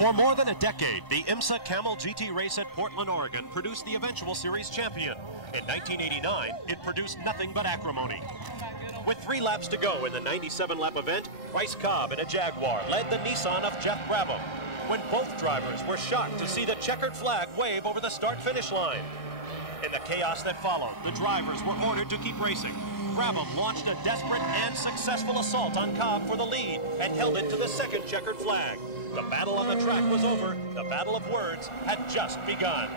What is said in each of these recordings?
For more than a decade, the IMSA Camel GT Race at Portland, Oregon produced the eventual series champion. In 1989, it produced nothing but acrimony. With 3 laps to go in the 97-lap event, Bryce Cobb in a Jaguar led the Nissan of Geoff Brabham, when both drivers were shocked to see the checkered flag wave over the start-finish line. In the chaos that followed, the drivers were ordered to keep racing. Brabham launched a desperate and successful assault on Cobb for the lead and held it to the second checkered flag. The battle on the track was over. The battle of words had just begun.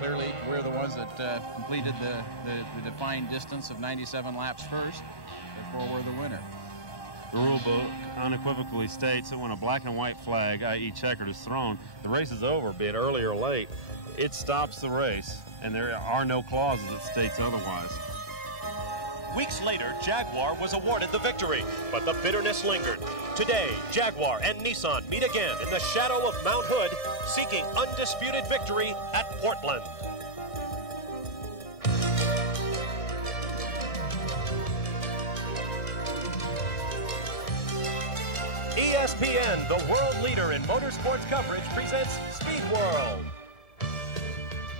Clearly, we're the ones that completed the defined distance of 97 laps first. Therefore, we're the winner. The rule book unequivocally states that when a black and white flag, i.e. checkered, is thrown, the race is over, be it early or late. It stops the race, and there are no clauses that states otherwise. Weeks later, Jaguar was awarded the victory, but the bitterness lingered. Today, Jaguar and Nissan meet again in the shadow of Mount Hood, seeking undisputed victory at Portland. ESPN, the world leader in motorsports coverage, presents Speed World.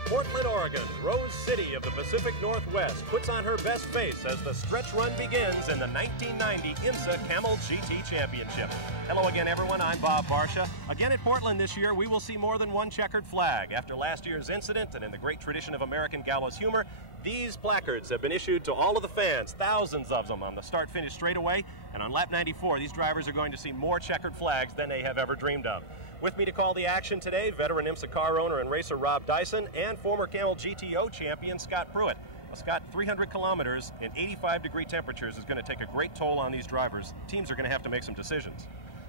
Portland, Oregon, Rose City of the Pacific Northwest, puts on her best face as the stretch run begins in the 1990 IMSA Camel GT Championship. Hello again, everyone. I'm Bob Barsha. Again at Portland this year, we will see more than one checkered flag. After last year's incident, and in the great tradition of American gallows humor, these placards have been issued to all of the fans, thousands of them on the start-finish straightaway. And on lap 94, these drivers are going to see more checkered flags than they have ever dreamed of. With me to call the action today, veteran IMSA car owner and racer Rob Dyson and former Camel GTO champion Scott Pruitt. Well, Scott, 300 kilometers in 85-degree temperatures is going to take a great toll on these drivers. Teams are going to have to make some decisions.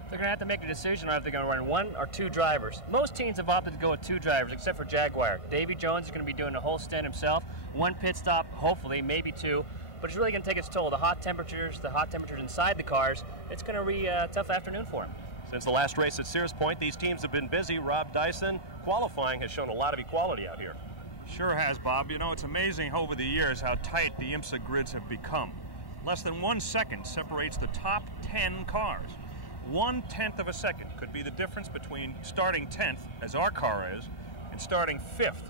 They're going to have to make a decision on if they're going to run 1 or 2 drivers. Most teams have opted to go with 2 drivers, except for Jaguar. Davy Jones is going to be doing the whole stint himself. 1 pit stop, hopefully, maybe 2. But it's really going to take its toll. The hot temperatures inside the cars, it's going to be a tough afternoon for him. Since the last race at Sears Point, these teams have been busy. Rob Dyson, qualifying has shown a lot of equality out here. Sure has, Bob. You know, it's amazing over the years how tight the IMSA grids have become. Less than 1 second separates the top 10 cars. 1/10 of a second could be the difference between starting 10th, as our car is, and starting 5th.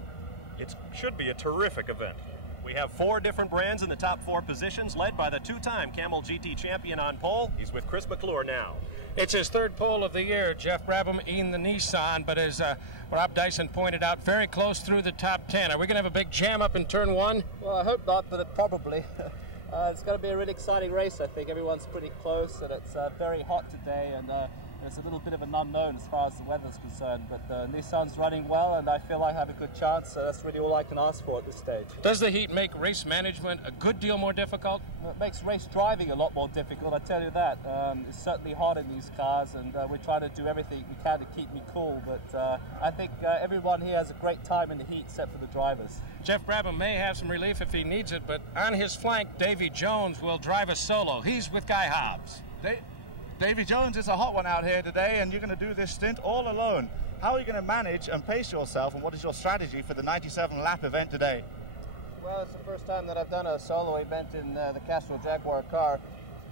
It should be a terrific event. We have 4 different brands in the top 4 positions, led by the 2-time Camel GT champion on pole. He's with Chris McClure now. It's his 3rd pole of the year. Geoff Brabham in the Nissan, but as Rob Dyson pointed out, very close through the top 10. Are we going to have a big jam up in turn 1? Well, I hope not, but probably. It's going to be a really exciting race, I think. Everyone's pretty close, and it's very hot today, and it's a little bit of an unknown as far as the weather's concerned, but Nissan's running well, and I feel I have a good chance, so that's really all I can ask for at this stage. Does the heat make race management a good deal more difficult? Well, it makes race driving a lot more difficult, I tell you that. It's certainly hot in these cars, and we try to do everything we can to keep me cool, but I think everyone here has a great time in the heat, except for the drivers. Geoff Brabham may have some relief if he needs it, but on his flank, Davy Jones will drive a solo. He's with Guy Hobbs. Davy Jones is a hot one out here today, and you're going to do this stint all alone. How are you going to manage and pace yourself, and what is your strategy for the 97-lap event today? Well, it's the first time that I've done a solo event in the Castrol Jaguar car.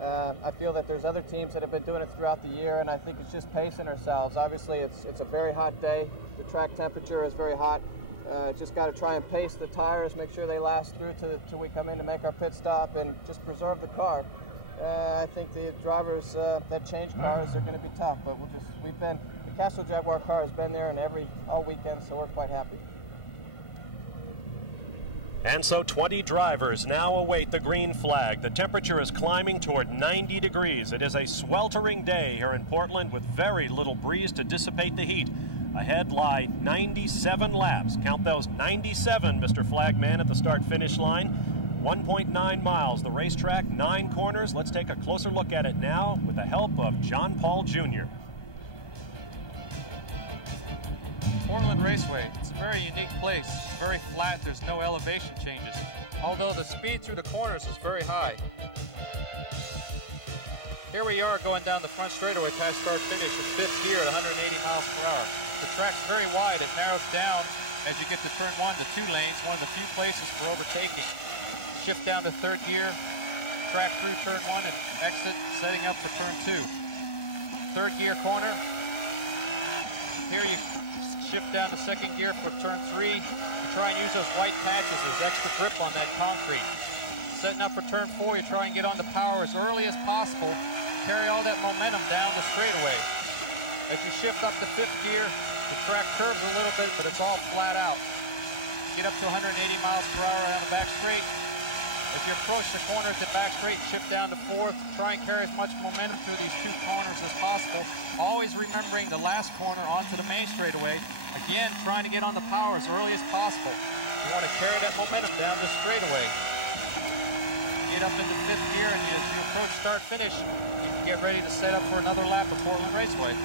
I feel that there's other teams that have been doing it throughout the year, and I think it's just pacing ourselves. Obviously, it's a very hot day. The track temperature is very hot. Just got to try and pace the tires, make sure they last through till we come in to make our pit stop, and just preserve the car. I think the drivers that change cars are going to be tough, but the Castrol Jaguar car has been there all weekend, so we're quite happy. And so 20 drivers now await the green flag. The temperature is climbing toward 90 degrees. It is a sweltering day here in Portland with very little breeze to dissipate the heat. Ahead lie 97 laps. Count those 97, Mr. Flagman, at the start-finish line. 1.9 miles, the racetrack, 9 corners. Let's take a closer look at it now with the help of John Paul Jr. Portland Raceway, it's a very unique place. It's very flat, there's no elevation changes, although the speed through the corners is very high. Here we are going down the front straightaway past start finish in 5th gear at 180 miles per hour. The track's very wide, it narrows down as you get to turn 1 to 2 lanes, one of the few places for overtaking. Shift down to 3rd gear, track through turn 1 and exit, setting up for turn 2. third gear corner. Here you shift down to second gear for turn 3. You try and use those white patches as extra grip on that concrete. Setting up for turn 4, you try and get on the power as early as possible. Carry all that momentum down the straightaway. As you shift up to 5th gear, the track curves a little bit, but it's all flat out. Get up to 180 miles per hour on the back straight. As you approach the corner at the back straight, shift down to 4th. Try and carry as much momentum through these 2 corners as possible. Always remembering the last corner onto the main straightaway. Again, trying to get on the power as early as possible. You want to carry that momentum down the straightaway. Get up into 5th gear, and as you approach start-finish, you can get ready to set up for another lap of Portland Raceway.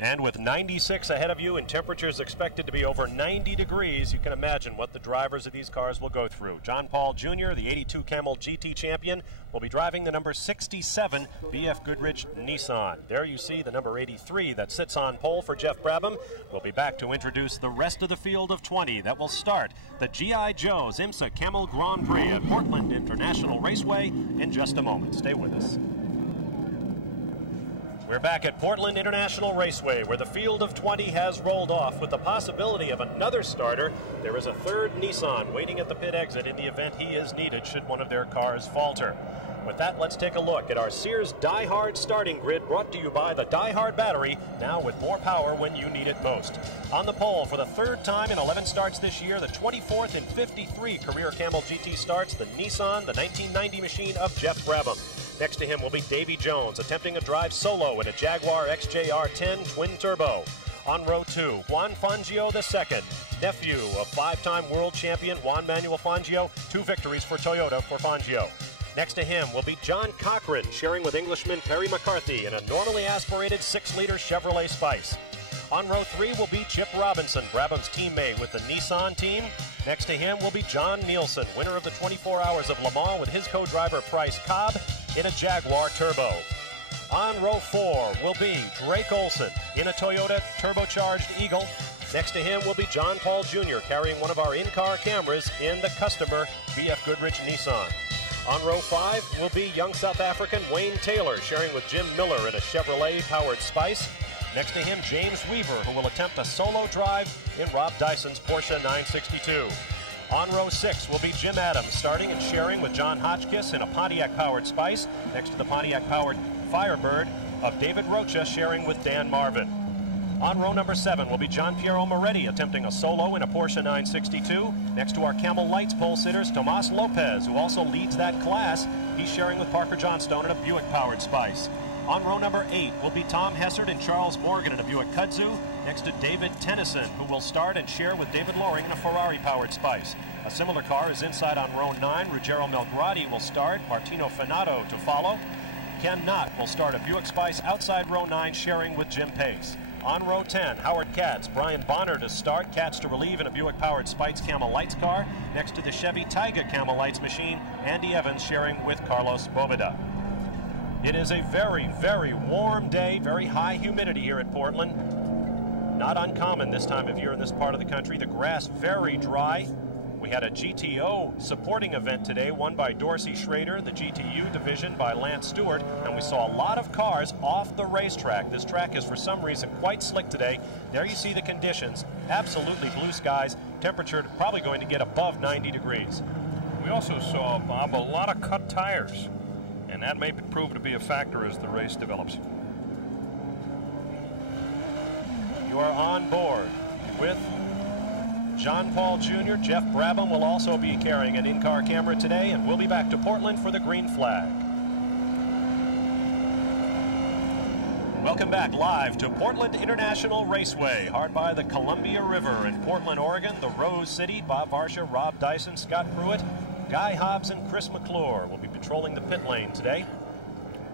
And with 96 ahead of you and temperatures expected to be over 90 degrees, you can imagine what the drivers of these cars will go through. John Paul Jr., the 82 Camel GT champion, will be driving the number 67 BF Goodrich Nissan. There you see the number 83 that sits on pole for Geoff Brabham. We'll be back to introduce the rest of the field of 20 that will start the G.I. Joe's IMSA Camel Grand Prix at Portland International Raceway in just a moment. Stay with us. We're back at Portland International Raceway, where the field of 20 has rolled off with the possibility of another starter. There is a third Nissan waiting at the pit exit in the event he is needed should one of their cars falter. With that, let's take a look at our Sears Die Hard starting grid, brought to you by the Die Hard battery, now with more power when you need it most. On the pole for the 3rd time in 11 starts this year, the 24th in 53 career Camel GT starts, the Nissan, the 1990 machine of Geoff Brabham. Next to him will be Davy Jones, attempting a drive solo in a Jaguar XJR10 twin turbo. On row 2, Juan Fangio II, nephew of 5-time world champion Juan Manuel Fangio, 2 victories for Toyota for Fangio. Next to him will be John Cochran, sharing with Englishman Perry Mccarthy in a normally aspirated 6-liter Chevrolet Spice. On row 3 will be Chip Robinson, Brabham's teammate with the Nissan team. Next to him will be John Nielsen, winner of the 24 Hours of Le Mans with his co-driver Price Cobb in a Jaguar Turbo. On row 4 will be Drake Olson in a Toyota turbocharged Eagle. Next to him will be John Paul Jr. carrying one of our in-car cameras in the customer BF Goodrich Nissan. On row 5 will be young South African Wayne Taylor sharing with Jim Miller in a Chevrolet-powered Spice. Next to him, James Weaver, who will attempt a solo drive in Rob Dyson's Porsche 962. On row 6 will be Jim Adams starting and sharing with John Hotchkiss in a Pontiac-powered Spice. Next to the Pontiac-powered Firebird of David Rocha sharing with Dan Marvin. On row number 7 will be John Piero Moretti attempting a solo in a Porsche 962. Next to our Camel Lights pole sitters, Tomas Lopez, who also leads that class. He's sharing with Parker Johnstone in a Buick-powered Spice. On row number 8 will be Tom Hessert and Charles Morgan in a Buick Kudzu. Next to David Tennyson, who will start and share with David Loring in a Ferrari-powered Spice. A similar car is inside on row 9. Ruggiero Melgrati will start, Martino Venado to follow. Ken Knott will start a Buick Spice outside row 9, sharing with Jim Pace. On row 10, Howard Katz, Brian Bonner to start, Katz to relieve in a Buick-powered Spice Camel Lights car. Next to the Chevy Taiga Camel Lights machine, Andy Evans sharing with Carlos Boveda. It is a very, very warm day, very high humidity here at Portland. Not uncommon this time of year in this part of the country. The grass very dry. We had a GTO supporting event today, won by Dorsey Schrader, the GTU division by Lance Stewart, and we saw a lot of cars off the racetrack. This track is for some reason quite slick today. There you see the conditions, absolutely blue skies, temperature probably going to get above 90 degrees. We also saw, Bob, a lot of cut tires, and that may prove to be a factor as the race develops. You are on board with John Paul Jr. Geoff Brabham will also be carrying an in-car camera today, and we'll be back to Portland for the green flag. Welcome back live to Portland International Raceway, hard by the Columbia River in Portland, Oregon, the Rose City. Bob Varsha, Rob Dyson, Scott Pruitt, Guy Hobbs, and Chris McClure will be patrolling the pit lane today.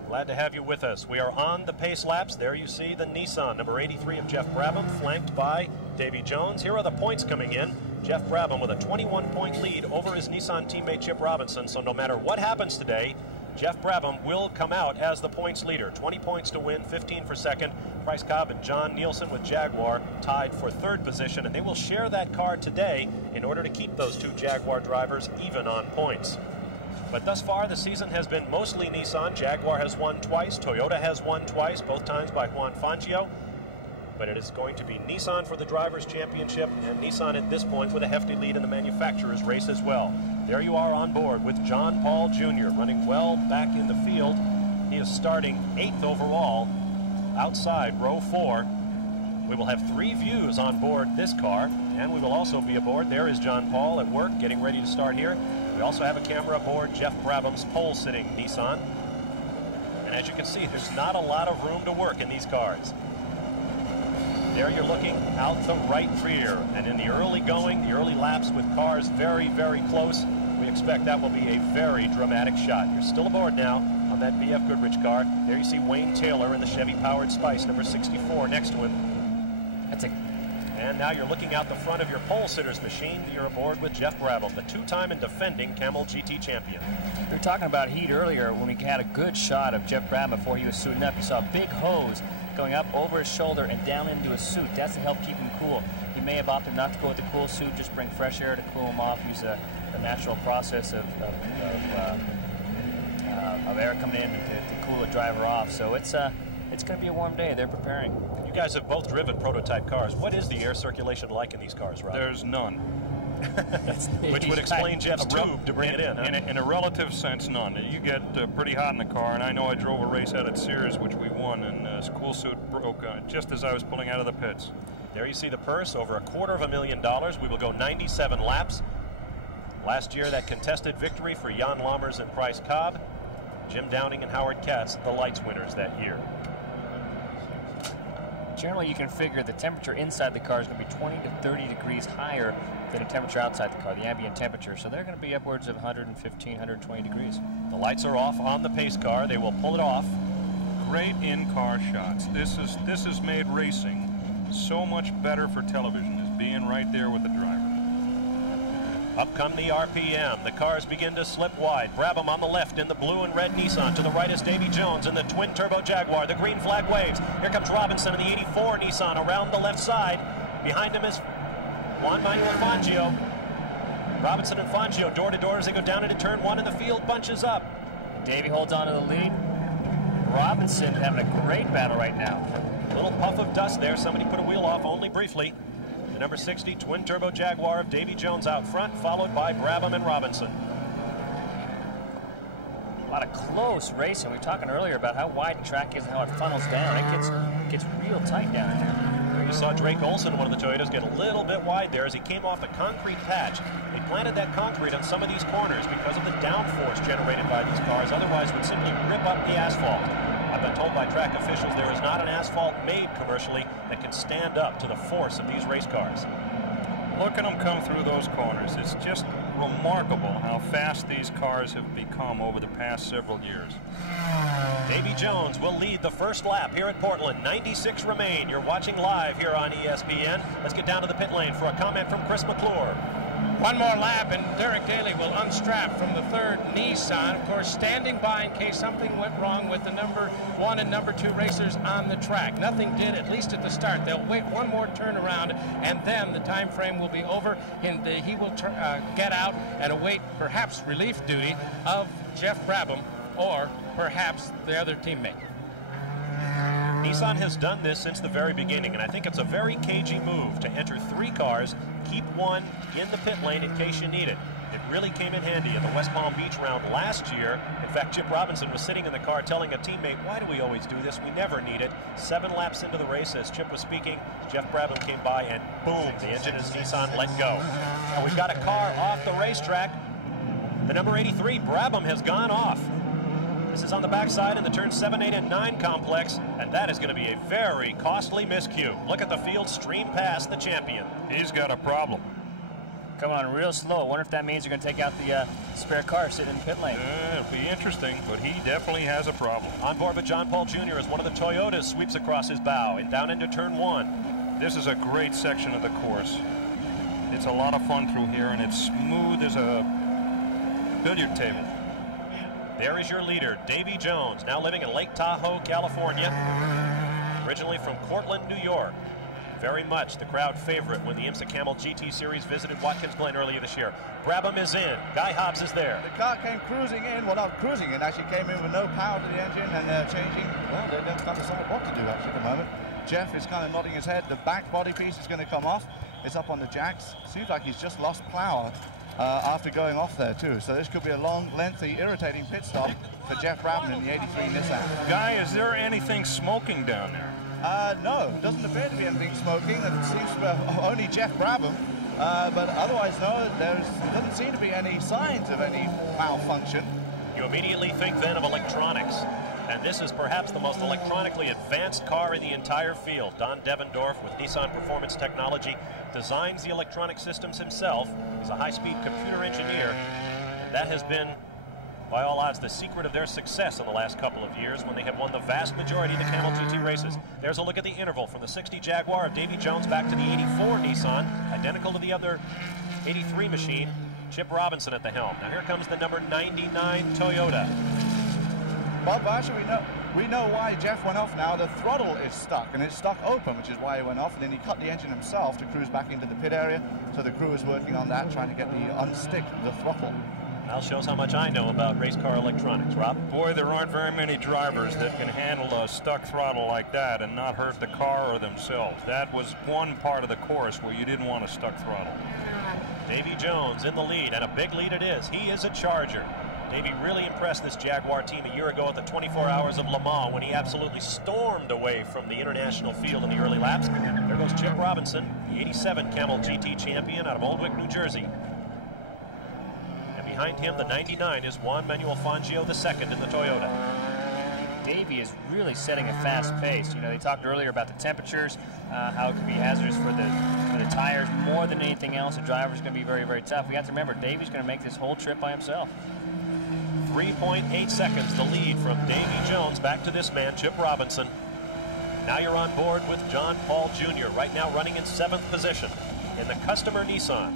Glad to have you with us. We are on the pace laps. There you see the Nissan, number 83 of Geoff Brabham, flanked by Davy Jones. Here are the points coming in. Geoff Brabham with a 21-point lead over his Nissan teammate Chip Robinson. So no matter what happens today, Geoff Brabham will come out as the points leader. 20 points to win, 15 for second. Price Cobb and John Nielsen with Jaguar tied for third position, and they will share that car today in order to keep those two Jaguar drivers even on points. But thus far, the season has been mostly Nissan. Jaguar has won twice. Toyota has won twice, both times by Juan Fangio. But it is going to be Nissan for the Drivers' Championship, and Nissan at this point with a hefty lead in the Manufacturers' race as well. There you are on board with John Paul Jr. running well back in the field. He is starting 8th overall outside row 4. We will have 3 views on board this car, and we will also be aboard. There is John Paul at work, getting ready to start here. We also have a camera aboard Geoff Brabham's pole-sitting Nissan. And as you can see, there's not a lot of room to work in these cars. There you're looking out the right rear, and in the early going, the early laps with cars very, very close, we expect that will be a very dramatic shot. You're still aboard now on that BF Goodrich car. There you see Wayne Taylor in the Chevy-powered Spice, number 64, next to him. And now you're looking out the front of your pole-sitters machine. You're aboard with Geoff Brabham, the 2-time and defending Camel GT champion. We were talking about heat earlier when we had a good shot of Geoff Brabham before he was suiting up. You saw a big hose going up over his shoulder and down into his suit. That's to help keep him cool. He may have opted not to go with the cool suit, just bring fresh air to cool him off, use a natural process of air coming in to cool the driver off. So it's going to be a warm day. They're preparing. You guys have both driven prototype cars. What is the air circulation like in these cars, Rob? There's none. Which would explain Jeff's tube to bring it in. Huh? In a relative sense, none. You get pretty hot in the car, and I know I drove a race out at Sears, which we won, and his cool suit broke just as I was pulling out of the pits. There you see the purse, over $250,000. We will go 97 laps. Last year, that contested victory for Jan Lammers and Price Cobb. Jim Downing and Howard Katz, the lights winners that year. Generally, you can figure the temperature inside the car is going to be 20 to 30 degrees higher than the temperature outside the car, the ambient temperature. So they're going to be upwards of 115, 120 degrees. The lights are off on the pace car. They will pull it off. Great in-car shots. This has made racing so much better for television, is being right there with the driver. Up come the RPM. The cars begin to slip wide. Brabham on the left in the blue and red Nissan. To the right is Davy Jones in the twin-turbo Jaguar. The green flag waves. Here comes Robinson in the 84 Nissan around the left side. Behind him is Juan Manuel Fangio. Robinson and Fangio door-to-door as they go down into turn 1, and the field bunches up. Davy holds on to the lead. Robinson having a great battle right now. A little puff of dust there. Somebody put a wheel off only briefly. The number 60 twin-turbo Jaguar of Davy Jones out front, followed by Brabham and Robinson. A lot of close racing. We were talking earlier about how wide the track is and how it funnels down. It gets real tight down in there. You saw Drake Olson, one of the Toyotas, get a little bit wide there as he came off the concrete patch. They planted that concrete on some of these corners because of the downforce generated by these cars. Otherwise, it would simply rip up the asphalt. I've been told by track officials there is not an asphalt made commercially that can stand up to the force of these race cars. Look at them come through those corners. It's just remarkable how fast these cars have become over the past several years. Davy Jones will lead the first lap here at Portland. 96 remain. You're watching live here on ESPN. Let's get down to the pit lane for a comment from Chris McClure. One more lap, and Derek Daly will unstrap from the third Nissan. Of course, standing by in case something went wrong with the number 1 and number 2 racers on the track. Nothing did, at least at the start. They'll wait one more turnaround, and then the time frame will be over, and he will get out and await perhaps relief duty of Geoff Brabham or perhaps the other teammate. Nissan has done this since the very beginning, and I think it's a very cagey move to enter 3 cars, keep one in the pit lane in case you need it. It really came in handy in the West Palm Beach round last year. In fact, Chip Robinson was sitting in the car telling a teammate, why do we always do this? We never need it. 7 laps into the race, as Chip was speaking, Geoff Brabham came by, and boom, the engine is Nissan let go. Now we've got a car off the racetrack. The number 83, Brabham, has gone off. This is on the backside in the turn 7, 8, and 9 complex, and that is going to be a very costly miscue. Look at the field stream past the champion. He's got a problem. Coming on real slow. I wonder if that means you're going to take out the spare car sitting in the pit lane. It'll be interesting, but he definitely has a problem. On board with John Paul Jr. as one of the Toyotas sweeps across his bow and down into turn 1. This is a great section of the course. It's a lot of fun through here, and it's smooth as a billiard table. There is your leader, Davy Jones, now living in Lake Tahoe, California. Originally from Cortland, New York. very much the crowd favorite when the IMSA Camel GT Series visited Watkins Glen earlier this year. Brabham is in. Guy Hobbs is there. The car came cruising in. Well, not cruising in. Actually came in with no power to the engine, and they're changing. Well, they don't can't decide what to do actually at the moment. Geoff is kind of nodding his head. The back body piece is going to come off. It's up on the jacks. Seems like he's just lost power after going off there too. So this could be a long, lengthy, irritating pit stop for Geoff Brabham in the 83 Nissan. Guy, is there anything smoking down there? No, doesn't appear to be anything smoking. It seems to be only Geoff Brabham. But otherwise, no, there doesn't seem to be any signs of any malfunction. You immediately think then of electronics. And this is perhaps the most electronically advanced car in the entire field. Don Devendorf with Nissan Performance Technology designs the electronic systems himself. He's a high-speed computer engineer. And that has been, by all odds, the secret of their success in the last couple of years when they have won the vast majority of the Camel GT races. There's a look at the interval from the 60 Jaguar of Davy Jones back to the 84 Nissan, identical to the other 83 machine. Chip Robinson at the helm. Now here comes the number 99 Toyota. Well, Barsha, we know why Geoff went off now. The throttle is stuck, and it's stuck open, which is why he went off. And then he cut the engine himself to cruise back into the pit area. So the crew is working on that, trying to get the unstick the throttle. That shows how much I know about race car electronics, Rob. Boy, there aren't very many drivers that can handle a stuck throttle like that and not hurt the car or themselves. That was one part of the course where you didn't want a stuck throttle. Davy Jones in the lead, and a big lead it is. He is a Charger. Davy really impressed this Jaguar team a year ago at the 24 Hours of Le Mans when he absolutely stormed away from the international field in the early laps. There goes Chip Robinson, the 87 Camel GT champion out of Oldwick, New Jersey. And behind him, the 99 is Juan Manuel Fangio, the second in the Toyota. Davy is really setting a fast pace. You know, they talked earlier about the temperatures, how it could be hazardous for the tires. More than anything else, the driver's going to be very, very tough. We have to remember, Davy's going to make this whole trip by himself. 3.8 seconds the lead from Davy Jones back to this man, Chip Robinson. Now you're on board with John Paul Jr., right now running in 7th position in the customer Nissan.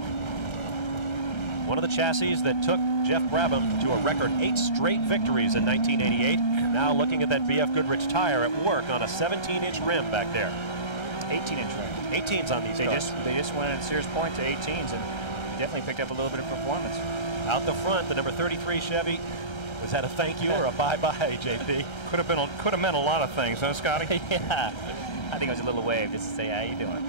One of the chassis that took Geoff Brabham to a record 8 straight victories in 1988. Now looking at that BF Goodrich tire at work on a 17-inch rim back there. 18-inch rim. 18s on these cars. They just went in serious point to 18s and definitely picked up a little bit of performance. Out the front, the number 33 Chevy. Was that a thank you or a bye-bye, JP? Could have meant a lot of things, huh, Scotty? Yeah. I think it was a little wave just to say, how you doing?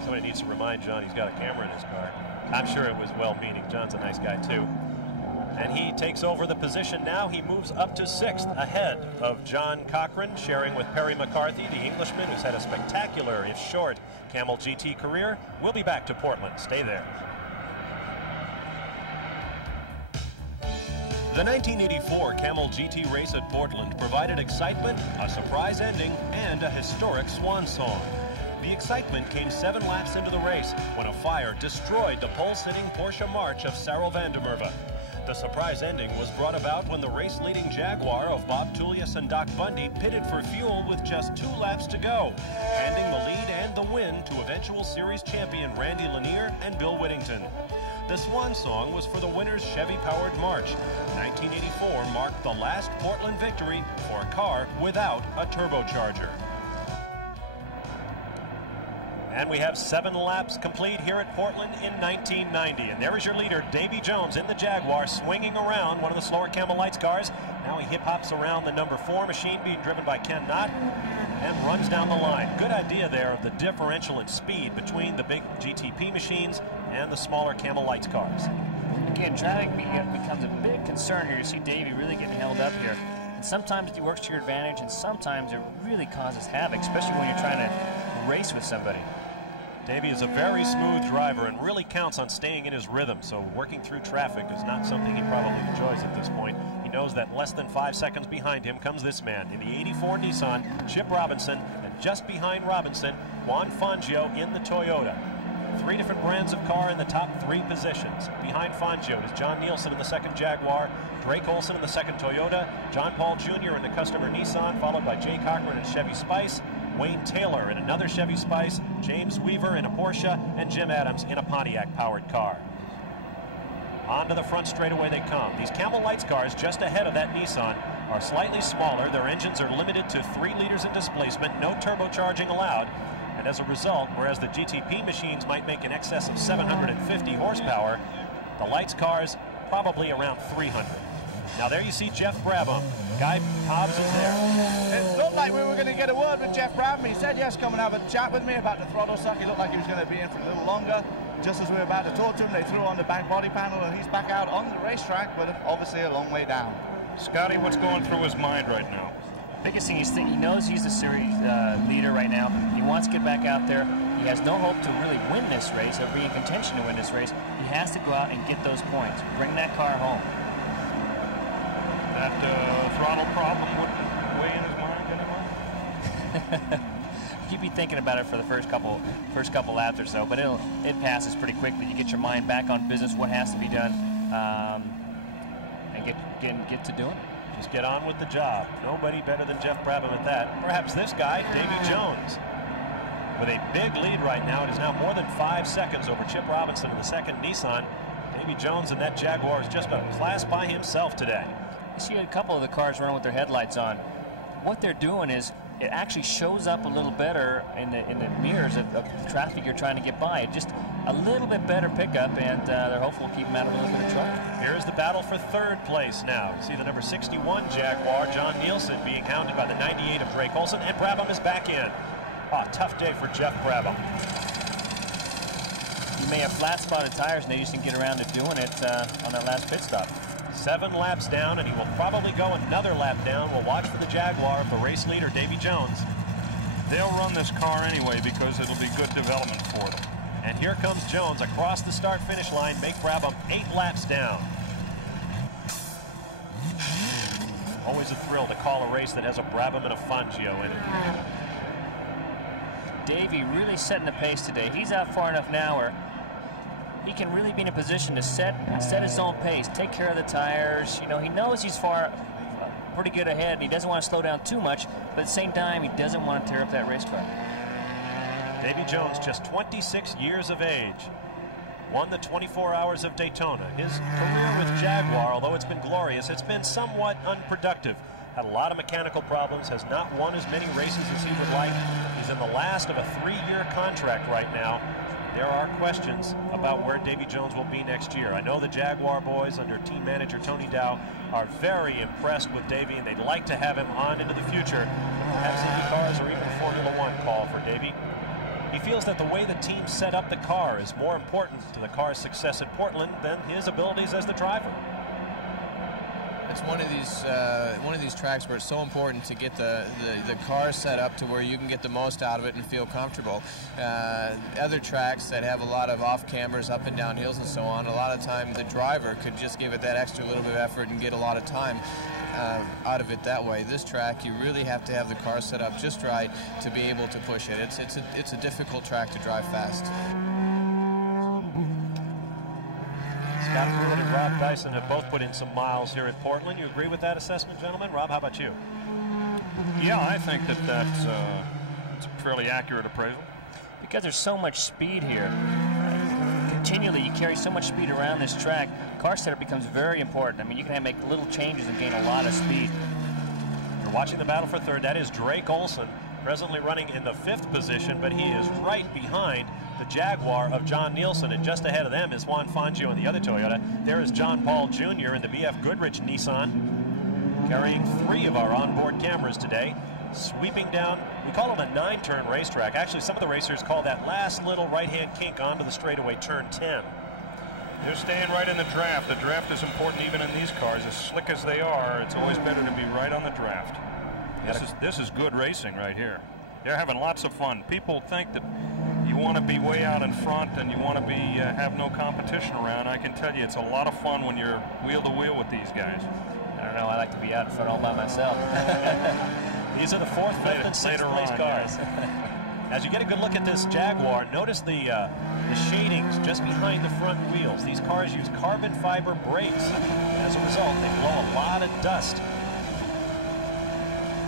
Somebody needs to remind John he's got a camera in his car. I'm sure it was well-meaning. John's a nice guy, too. And he takes over the position now. He moves up to 6th, ahead of John Cochran, sharing with Perry McCarthy, the Englishman who's had a spectacular, if short, Camel GT career. We'll be back to Portland. Stay there. The 1984 Camel GT race at Portland provided excitement, a surprise ending, and a historic swan song. The excitement came 7 laps into the race when a fire destroyed the pole-sitting Porsche March of Sarel van der Merwe. The surprise ending was brought about when the race-leading Jaguar of Bob Tullius and Doc Bundy pitted for fuel with just 2 laps to go, handing the lead and the win to eventual series champion Randy Lanier and Bill Whittington. The swan song was for the winner's Chevy-powered March. 1984 marked the last Portland victory for a car without a turbocharger. And we have 7 laps complete here at Portland in 1990. And there is your leader, Davy Jones, in the Jaguar, swinging around one of the slower Camel Lights cars. Now he hip-hops around the number 4 machine being driven by Ken Knott and runs down the line. Good idea there of the differential in speed between the big GTP machines and the smaller Camel Lights cars. Again, traffic becomes a big concern here. You see Davy really getting held up here. And sometimes it works to your advantage, and sometimes it really causes havoc, especially when you're trying to race with somebody. Davy is a very smooth driver and really counts on staying in his rhythm, so working through traffic is not something he probably enjoys at this point. He knows that less than 5 seconds behind him comes this man in the 84 Nissan, Chip Robinson, and just behind Robinson, Juan Fangio in the Toyota. 3 different brands of car in the top 3 positions. Behind Fangio is John Nielsen in the 2nd Jaguar, Drake Olson in the 2nd Toyota, John Paul Jr. in the customer Nissan, followed by Jay Cochran in Chevy Spice, Wayne Taylor in another Chevy Spice, James Weaver in a Porsche, and Jim Adams in a Pontiac-powered car. Onto the front straightaway they come. These Camel Lights cars just ahead of that Nissan are slightly smaller. Their engines are limited to 3 liters in displacement, no turbocharging allowed. And as a result, whereas the GTP machines might make in excess of 750 horsepower, the lights cars probably around 300. Now there you see Geoff Brabham. Guy Hobbs is there. It looked like we were going to get a word with Geoff Brabham. He said yes, come and have a chat with me about the throttle suck. He looked like he was going to be in for a little longer. Just as we were about to talk to him, they threw on the back body panel and he's back out on the racetrack, but obviously a long way down. Scotty, what's going through his mind right now? Biggest thing he knows he's the series leader right now. He wants to get back out there. He has no hope to really win this race or be in contention to win this race. He has to go out and get those points, bring that car home. That throttle problem wouldn't weigh in his mind anymore? You'd be thinking about it for the first couple laps or so, but it passes pretty quickly. You get your mind back on business, what has to be done, and get to doing it. Just get on with the job. Nobody better than Geoff Brabham at that. Perhaps this guy, Davy Jones. With a big lead right now, it is now more than 5 seconds over Chip Robinson in the second Nissan. Davy Jones and that Jaguar has just got a class by himself today. You see a couple of the cars running with their headlights on. What they're doing is it actually shows up a little better in the mirrors of the traffic you're trying to get by. Just a little bit better pickup, and they're hopeful to keep them out of a little bit of trouble. Here's the battle for third place now. You see the number 61 Jaguar, John Nielsen, being hounded by the 98 of Drake Olson, and Brabham is back in. Tough day for Geoff Brabham. He may have flat-spotted tires, and they just didn't get around to doing it on that last pit stop. 7 laps down, and he will probably go another lap down. We'll watch for the Jaguar of the race leader, Davy Jones. They'll run this car anyway because it'll be good development for them. And here comes Jones across the start-finish line, make Brabham 8 laps down. Always a thrill to call a race that has a Brabham and a Fangio in it. Davy really setting the pace today. He's out far enough now where he can really be in a position to set his own pace, take care of the tires. You know, he knows he's pretty good ahead, and he doesn't want to slow down too much, but at the same time, he doesn't want to tear up that race car. Davy Jones, just 26 years of age, won the 24 Hours of Daytona. His career with Jaguar, although it's been glorious, it's been somewhat unproductive. Had a lot of mechanical problems, has not won as many races as he would like. He's in the last of a 3-year contract right now. There are questions about where Davy Jones will be next year. I know the Jaguar boys under team manager Tony Dow are very impressed with Davy, and they'd like to have him on into the future. Perhaps Indy cars or even Formula One call for Davy. He feels that the way the team set up the car is more important to the car's success at Portland than his abilities as the driver. It's one of these tracks where it's so important to get the car set up to where you can get the most out of it and feel comfortable. Other tracks that have a lot of off cameras up and down hills and so on, a lot of time the driver could just give it that extra little bit of effort and get a lot of time out of it that way. This track, you really have to have the car set up just right to be able to push it. It's a difficult track to drive fast. Scott Pruitt and Rob Dyson have both put in some miles here at Portland. You agree with that assessment, gentlemen? Rob, how about you? Yeah, I think that's it's a fairly accurate appraisal. Because there's so much speed here. Continually, you carry so much speed around this track, car setup becomes very important. I mean, you can make little changes and gain a lot of speed. You're watching the battle for third. That is Drake Olson, presently running in the 5th position, but he is right behind the Jaguar of John Nielsen, and just ahead of them is Juan Fangio in the other Toyota. There is John Paul Jr. in the BF Goodrich Nissan, carrying 3 of our onboard cameras today, sweeping down. We call it a 9-turn racetrack. Actually, some of the racers call that last little right-hand kink onto the straightaway turn 10. They're staying right in the draft. The draft is important even in these cars. As slick as they are, it's always better to be right on the draft. This is good racing right here. They're having lots of fun. People think that you want to be way out in front and you want to be have no competition around. I can tell you it's a lot of fun when you're wheel to wheel with these guys. I don't know, I like to be out in front all by myself. These are the 4th, 5th, and 6th place cars. As you get a good look at this Jaguar, notice the shadings just behind the front wheels. These cars use carbon fiber brakes. As a result, they blow a lot of dust.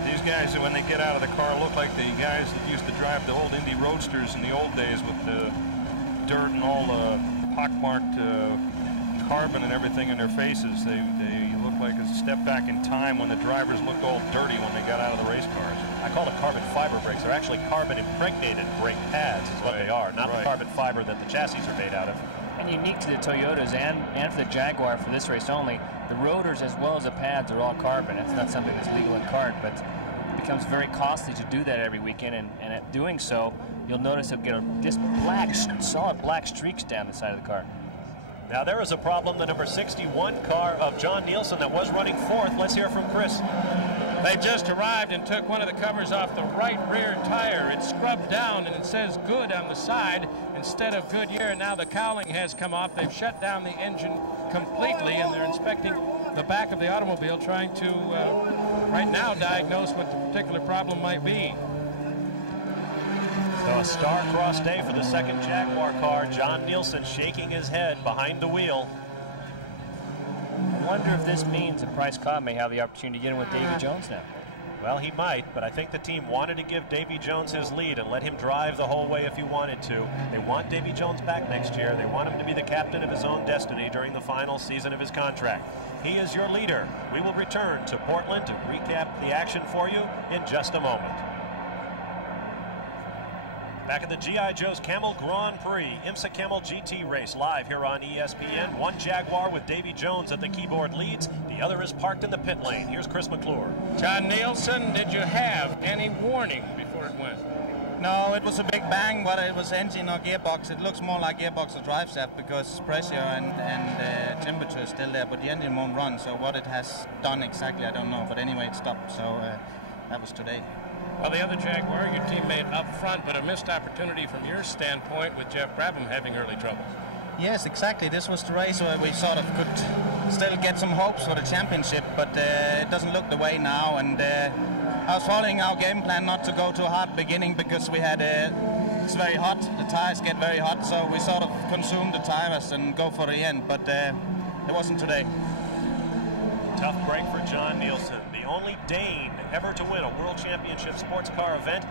These guys, when they get out of the car, look like the guys that used to drive the old Indy Roadsters in the old days with the dirt and all the pockmarked carbon and everything in their faces. They look like a step back in time when the drivers looked all dirty when they got out of the race cars. I called it carbon fiber brakes. They're actually carbon impregnated brake pads is what they are, not the carbon fiber that the chassis are made out of. And unique to the Toyotas and for the Jaguar for this race only, the rotors as well as the pads are all carbon. It's not something that's legal in kart, but it becomes very costly to do that every weekend, and at doing so, you'll notice it'll get just black, solid black streaks down the side of the car. Now there is a problem, the number 61 car of John Nielsen that was running fourth. Let's hear from Chris. They've just arrived and took one of the covers off the right rear tire. It's scrubbed down and it says good on the side instead of Goodyear, and now the cowling has come off. They've shut down the engine completely and they're inspecting the back of the automobile, trying to right now diagnose what the particular problem might be. So a star-crossed day for the second Jaguar car. John Nielsen shaking his head behind the wheel. I wonder if this means that Price Cobb may have the opportunity to get in with Davy Jones now. Well, he might, but I think the team wanted to give Davy Jones his lead and let him drive the whole way if he wanted to. They want Davy Jones back next year. They want him to be the captain of his own destiny during the final season of his contract. He is your leader. We will return to Portland to recap the action for you in just a moment. Back at the G.I. Joe's Camel Grand Prix, IMSA Camel GT Race live here on ESPN. One Jaguar with Davy Jones at the keyboard leads. The other is parked in the pit lane. Here's Chris McClure. John Nielsen, did you have any warning before it went? No, it was a big bang, but it was engine or gearbox. It looks more like gearbox or drive shaft because pressure and temperature is still there, but the engine won't run. So what it has done exactly, I don't know. But anyway, it stopped. So that was today. Well, the other Jaguar, your teammate up front, but a missed opportunity from your standpoint with Geoff Brabham having early trouble. Yes, exactly. This was the race where we sort of could still get some hopes for the championship, but it doesn't look the way now. And I was following our game plan not to go too hard beginning because we had it's very hot. The tires get very hot, so we sort of consume the tires and go for the end. But it wasn't today. Tough break for John Nielsen, the only Dane ever to win a World Championship sports car event.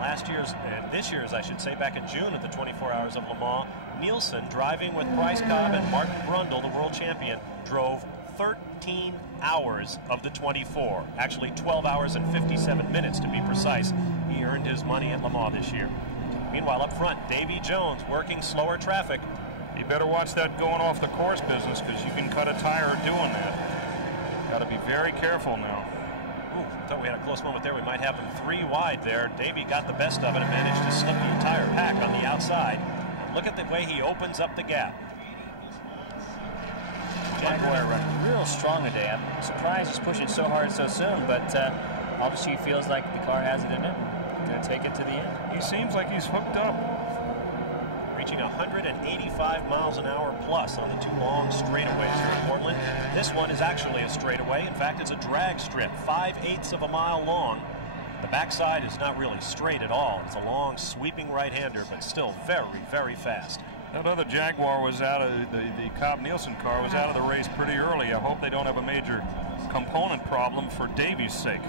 Last year's, and this year's, I should say, back in June at the 24 Hours of Le Mans, Nielsen, driving with Price Cobb and Martin Brundle, the world champion, drove 13 hours of the 24. Actually, 12 hours and 57 minutes to be precise. He earned his money at Le Mans this year. Meanwhile, up front, Davy Jones working slower traffic. You better watch that going off the course business because you can cut a tire doing that. Got to be very careful now. Ooh, thought we had a close moment there. We might have him 3 wide there. Davy got the best of it and managed to slip the entire pack on the outside. And look at the way he opens up the gap. Jaguar running real strong today. I'm surprised he's pushing so hard so soon, but obviously he feels like the car has it in it. Going to take it to the end. He seems like he's hooked up. Reaching 185 miles an hour plus on the 2 long straightaways here in Portland. This one is actually a straightaway. In fact, it's a drag strip, 5/8 of a mile long. The backside is not really straight at all. It's a long, sweeping right-hander, but still very, very fast. That other Jaguar was out of the Cobb-Nielsen car was out of the race pretty early. I hope they don't have a major component problem for Davy's sake.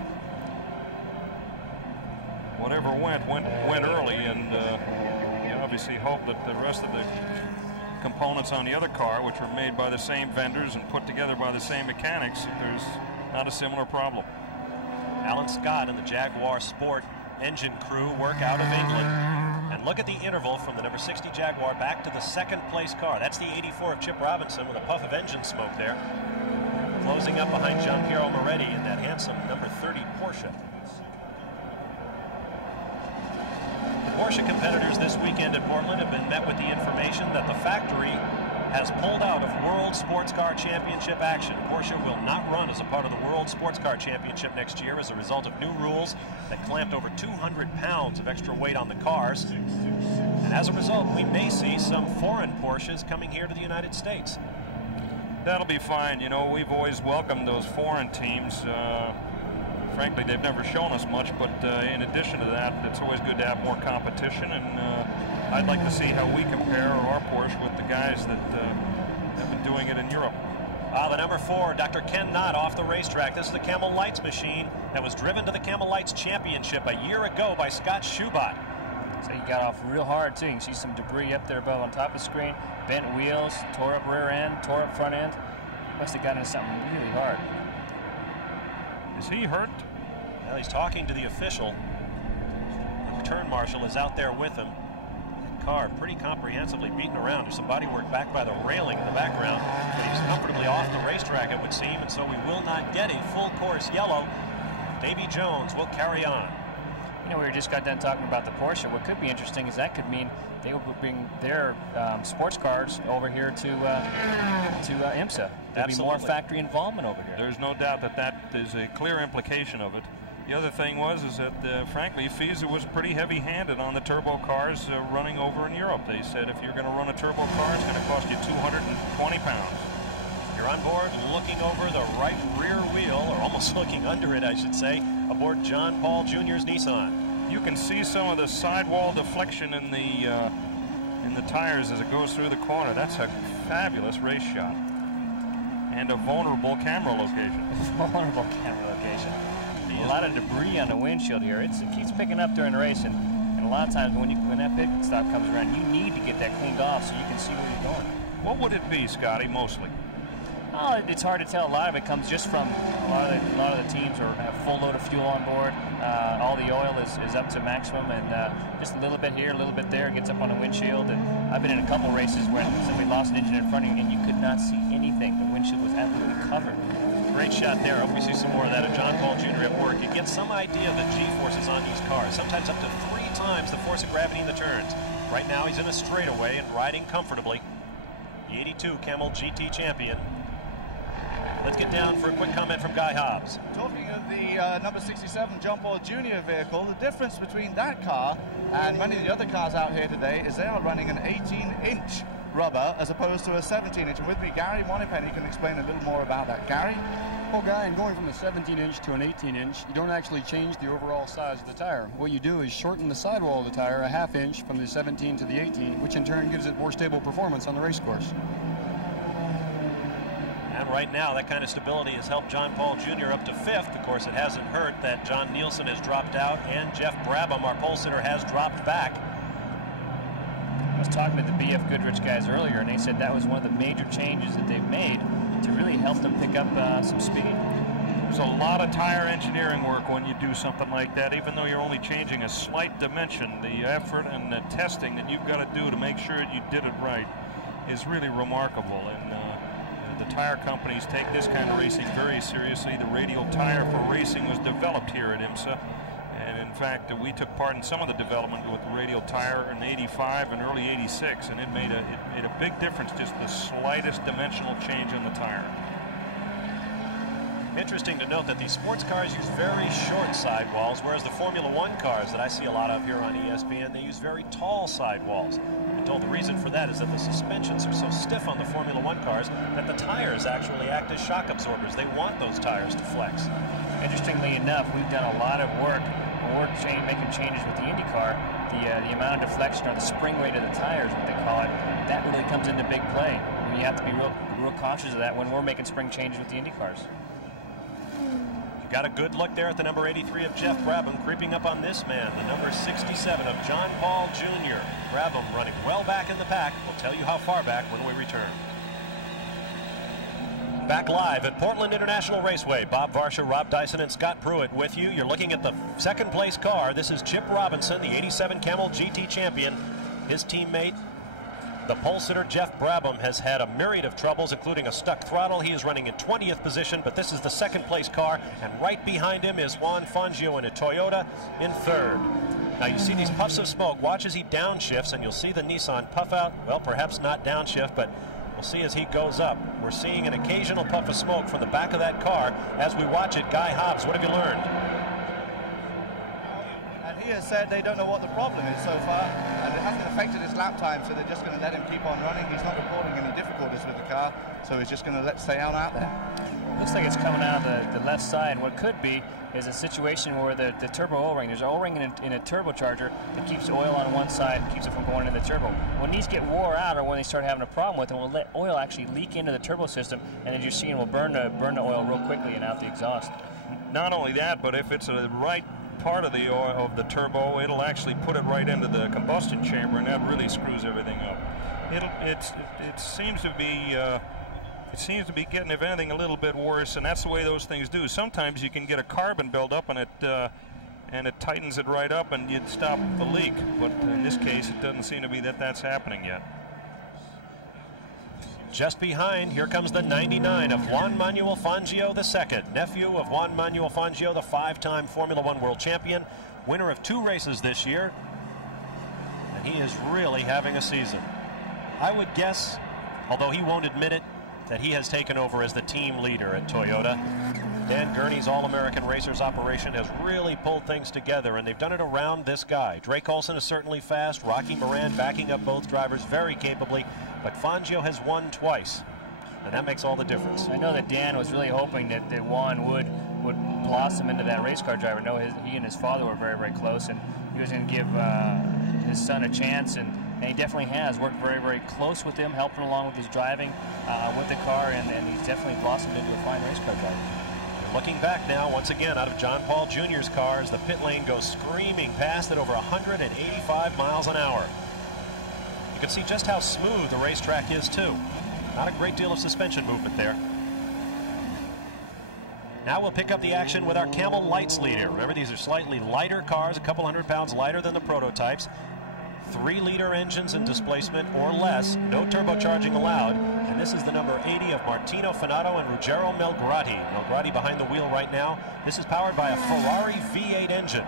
Whatever went early, and you obviously hope that the rest of the components on the other car, which were made by the same vendors and put together by the same mechanics, that there's not a similar problem. Alan Scott and the Jaguar Sport engine crew work out of England. And look at the interval from the number 60 Jaguar back to the second place car. That's the 84 of Chip Robinson with a puff of engine smoke there. Closing up behind Gianpiero Moretti in that handsome number 30 Porsche. Porsche competitors this weekend at Portland have been met with the information that the factory has pulled out of World Sports Car Championship action. Porsche will not run as a part of the World Sports Car Championship next year as a result of new rules that clamped over 200 pounds of extra weight on the cars. And as a result, we may see some foreign Porsches coming here to the United States. That'll be fine. You know, we've always welcomed those foreign teams. Frankly, they've never shown us much, but in addition to that, it's always good to have more competition, and I'd like to see how we compare our Porsche with the guys that have been doing it in Europe. The number 4, Dr. Ken Knott off the racetrack. This is the Camel Lights machine that was driven to the Camel Lights Championship a year ago by Scott Schubot. So he got off real hard, too. You can see some debris up there above on top of the screen. Bent wheels, tore up rear end, tore up front end. Must have gotten into something really hard. Is he hurt? Well, he's talking to the official. The turn marshal is out there with him. Car pretty comprehensively beaten around. There's some body work back by the railing in the background, but he's comfortably off the racetrack, it would seem, and so we will not get a full course yellow. Davy Jones will carry on. You know, we just got done talking about the Porsche. What could be interesting is that could mean they will bring their sports cars over here to IMSA. There'll be more factory involvement over here. There's no doubt that that is a clear implication of it. The other thing is that, frankly, FISA was pretty heavy-handed on the turbo cars running over in Europe. They said if you're going to run a turbo car, it's going to cost you 220 pounds. You're on board, looking over the right rear wheel, or almost looking under it, I should say, aboard John Paul Jr.'s Nissan. You can see some of the sidewall deflection in the tires as it goes through the corner. That's a fabulous race shot. And a vulnerable camera location. Vulnerable camera location. A lot of debris on the windshield here. It keeps picking up during the race, and a lot of times when that pit stop comes around, you need to get that cleaned off so you can see where you're going. What would it be, Scotty, mostly? Oh, it's hard to tell. A lot of it comes just from a lot of the teams have full load of fuel on board. All the oil is up to maximum, and just a little bit here, a little bit there, gets up on the windshield. And I've been in a couple races when somebody lost an engine in front of you and you could not see anything. The windshield was absolutely covered. Great shot there. I hope we see some more of that of John Paul Jr. at work. You get some idea of the G-forces on these cars, sometimes up to 3 times the force of gravity in the turns. Right now he's in a straightaway and riding comfortably. The 82 Camel GT champion. Let's get down for a quick comment from Guy Hobbs. Talking of the number 67 John Paul Jr. vehicle, the difference between that car and many of the other cars out here today is they are running an 18-inch rubber as opposed to a 17-inch. And with me, Gary Moneypenny can explain a little more about that. Gary? Well, Guy, in going from a 17-inch to an 18-inch, you don't actually change the overall size of the tire. What you do is shorten the sidewall of the tire a ½ inch from the 17 to the 18, which in turn gives it more stable performance on the race course. And right now, that kind of stability has helped John Paul Jr. up to 5th. Of course, it hasn't hurt that John Nielsen has dropped out and Geoff Brabham, our pole sitter, has dropped back. I was talking to the BF Goodrich guys earlier, and they said that was one of the major changes that they've made to really help them pick up some speed. There's a lot of tire engineering work when you do something like that, even though you're only changing a slight dimension. The effort and the testing that you've got to do to make sure you did it right is really remarkable. And the tire companies take this kind of racing very seriously. The radial tire for racing was developed here at IMSA. And in fact, we took part in some of the development with the radial tire in '85 and early '86, and it made a big difference, just the slightest dimensional change on the tire. Interesting to note that these sports cars use very short sidewalls, whereas the Formula One cars that I see a lot of here on ESPN, they use very tall sidewalls. I'm told the reason for that is that the suspensions are so stiff on the Formula One cars that the tires actually act as shock absorbers. They want those tires to flex. Interestingly enough, we've done a lot of work when we're making changes with the IndyCar. The amount of deflection, or the spring rate of the tires, what they call it, that really comes into big play. We have to be real cautious of that when we're making spring changes with the IndyCars. You got a good look there at the number 83 of Geoff Brabham, creeping up on this man, the number 67 of John Paul Jr. Brabham running well back in the pack. We'll tell you how far back when we return. Back live at Portland International Raceway. Bob Varsha, Rob Dyson, and Scott Pruitt with you. You're looking at the second place car. This is Chip Robinson, the 87 Camel GT champion. His teammate, the pole sitter Geoff Brabham, has had a myriad of troubles, including a stuck throttle. He is running in 20th position, but this is the second place car, and right behind him is Juan Fangio in a Toyota in 3rd. Now you see these puffs of smoke. Watch as he downshifts, and you'll see the Nissan puff out. Well, perhaps not downshift, but we'll see as he goes up. We're seeing an occasional puff of smoke from the back of that car as we watch it. Guy Hobbs, what have you learned? He has said they don't know what the problem is so far, and it hasn't affected his lap time, so they're just going to let him keep on running. He's not reporting any difficulties with the car, so he's just going to stay on out there. Looks like it's coming out of the left side. What could be is a situation where the turbo O-ring, there's an O-ring in a turbocharger that keeps oil on one side and keeps it from going into the turbo. When these get wore out, or when they start having a problem with them, we'll let oil actually leak into the turbo system, and as you're seeing, we'll burn the oil real quickly and out the exhaust. Not only that, but if it's the right part of the oil of the turbo, it'll actually put it right into the combustion chamber, and that really screws everything up. It seems to be It seems to be getting, if anything, a little bit worse, and that's the way those things do. Sometimes you can get a carbon buildup, and it tightens it right up, and you'd stop the leak. But in this case, it doesn't seem to be that that's happening yet. Just behind, here comes the 99 of Juan Manuel Fangio II, nephew of Juan Manuel Fangio, the 5-time Formula One world champion, winner of 2 races this year, and he is really having a season. I would guess, although he won't admit it, that he has taken over as the team leader at Toyota. Dan Gurney's All-American Racers operation has really pulled things together, and they've done it around this guy. Drake Olson is certainly fast. Rocky Moran backing up both drivers very capably, but Fangio has won twice, and that makes all the difference. I know that Dan was really hoping that Juan would blossom into that race car driver. I know he and his father were very, very close, and he was going to give his son a chance, and he definitely has worked very, very close with him, helping along with his driving with the car, and he's definitely blossomed into a fine race car driver. Looking back now, once again, out of John Paul Jr.'s car as the pit lane goes screaming past at over 185 miles an hour. You can see just how smooth the racetrack is, too. Not a great deal of suspension movement there. Now we'll pick up the action with our Camel Lights leader. Remember, these are slightly lighter cars, a couple hundred pounds lighter than the prototypes. 3-liter engines in displacement or less, no turbocharging allowed, and this is the number 80 of Martino, Venado, and Ruggiero Mccarthy. Mccarthy behind the wheel right now. This is powered by a Ferrari V8 engine.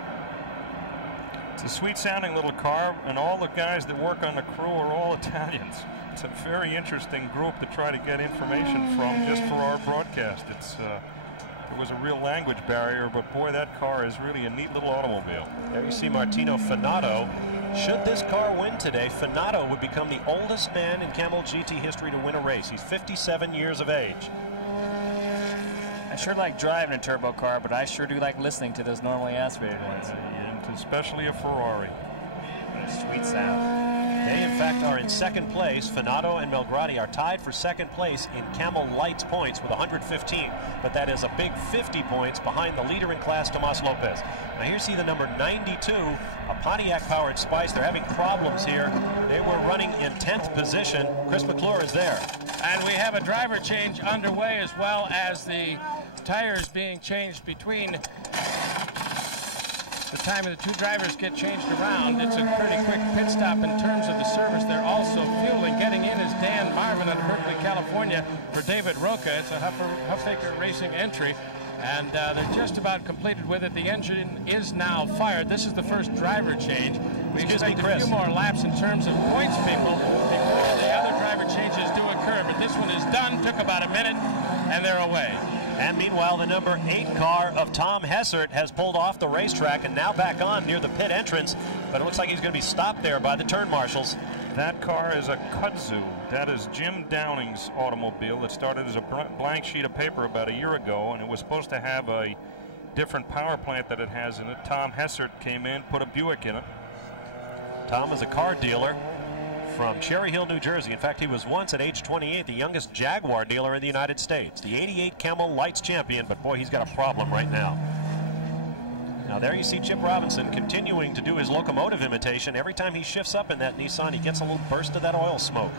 It's a sweet-sounding little car, and all the guys that work on the crew are all Italians. It's a very interesting group to try to get information from just for our broadcast. There was a real language barrier, but boy, that car is really a neat little automobile. There you see Martino, Venado. Should this car win today, Funada would become the oldest man in Camel GT history to win a race. He's 57 years of age. I sure like driving a turbo car, but I sure do like listening to those normally aspirated ones. And especially a Ferrari. What a sweet sound. They, in fact, are in second place. Venado and Mccarthy are tied for second place in Camel Lights points with 115, but that is a big 50 points behind the leader in class, Tomas Lopez. Now here you see the number 92, a Pontiac-powered Spice. They're having problems here. They were running in 10th position. Chris McClure is there. And we have a driver change underway, as well as the tires being changed between the time of the 2 drivers get changed around. It's a pretty quick pit stop in terms of the service. They're also fueling. Getting in is Dan Marvin out of Berkeley, California for David Roca. It's a Huffaker Racing entry, and they're just about completed with it. The engine is now fired. This is the first driver change. We expect a few more laps in terms of points, people, before the other driver changes do occur. But this one is done. Took about a minute, and they're away. And meanwhile, the number 8 car of Tom Hessert has pulled off the racetrack and now back on near the pit entrance, but it looks like he's going to be stopped there by the turn marshals. That car is a kudzu. That is Jim Downing's automobile. It started as a blank sheet of paper about a year ago, and it was supposed to have a different power plant that it has in it. Tom Hessert came in, put a Buick in it. Tom is a car dealer from Cherry Hill, New Jersey. In fact, he was once at age 28 the youngest Jaguar dealer in the United States, the 88 Camel Lights champion, but boy, he's got a problem right now. Now there you see Chip Robinson continuing to do his locomotive imitation. Every time he shifts up in that Nissan, he gets a little burst of that oil smoke.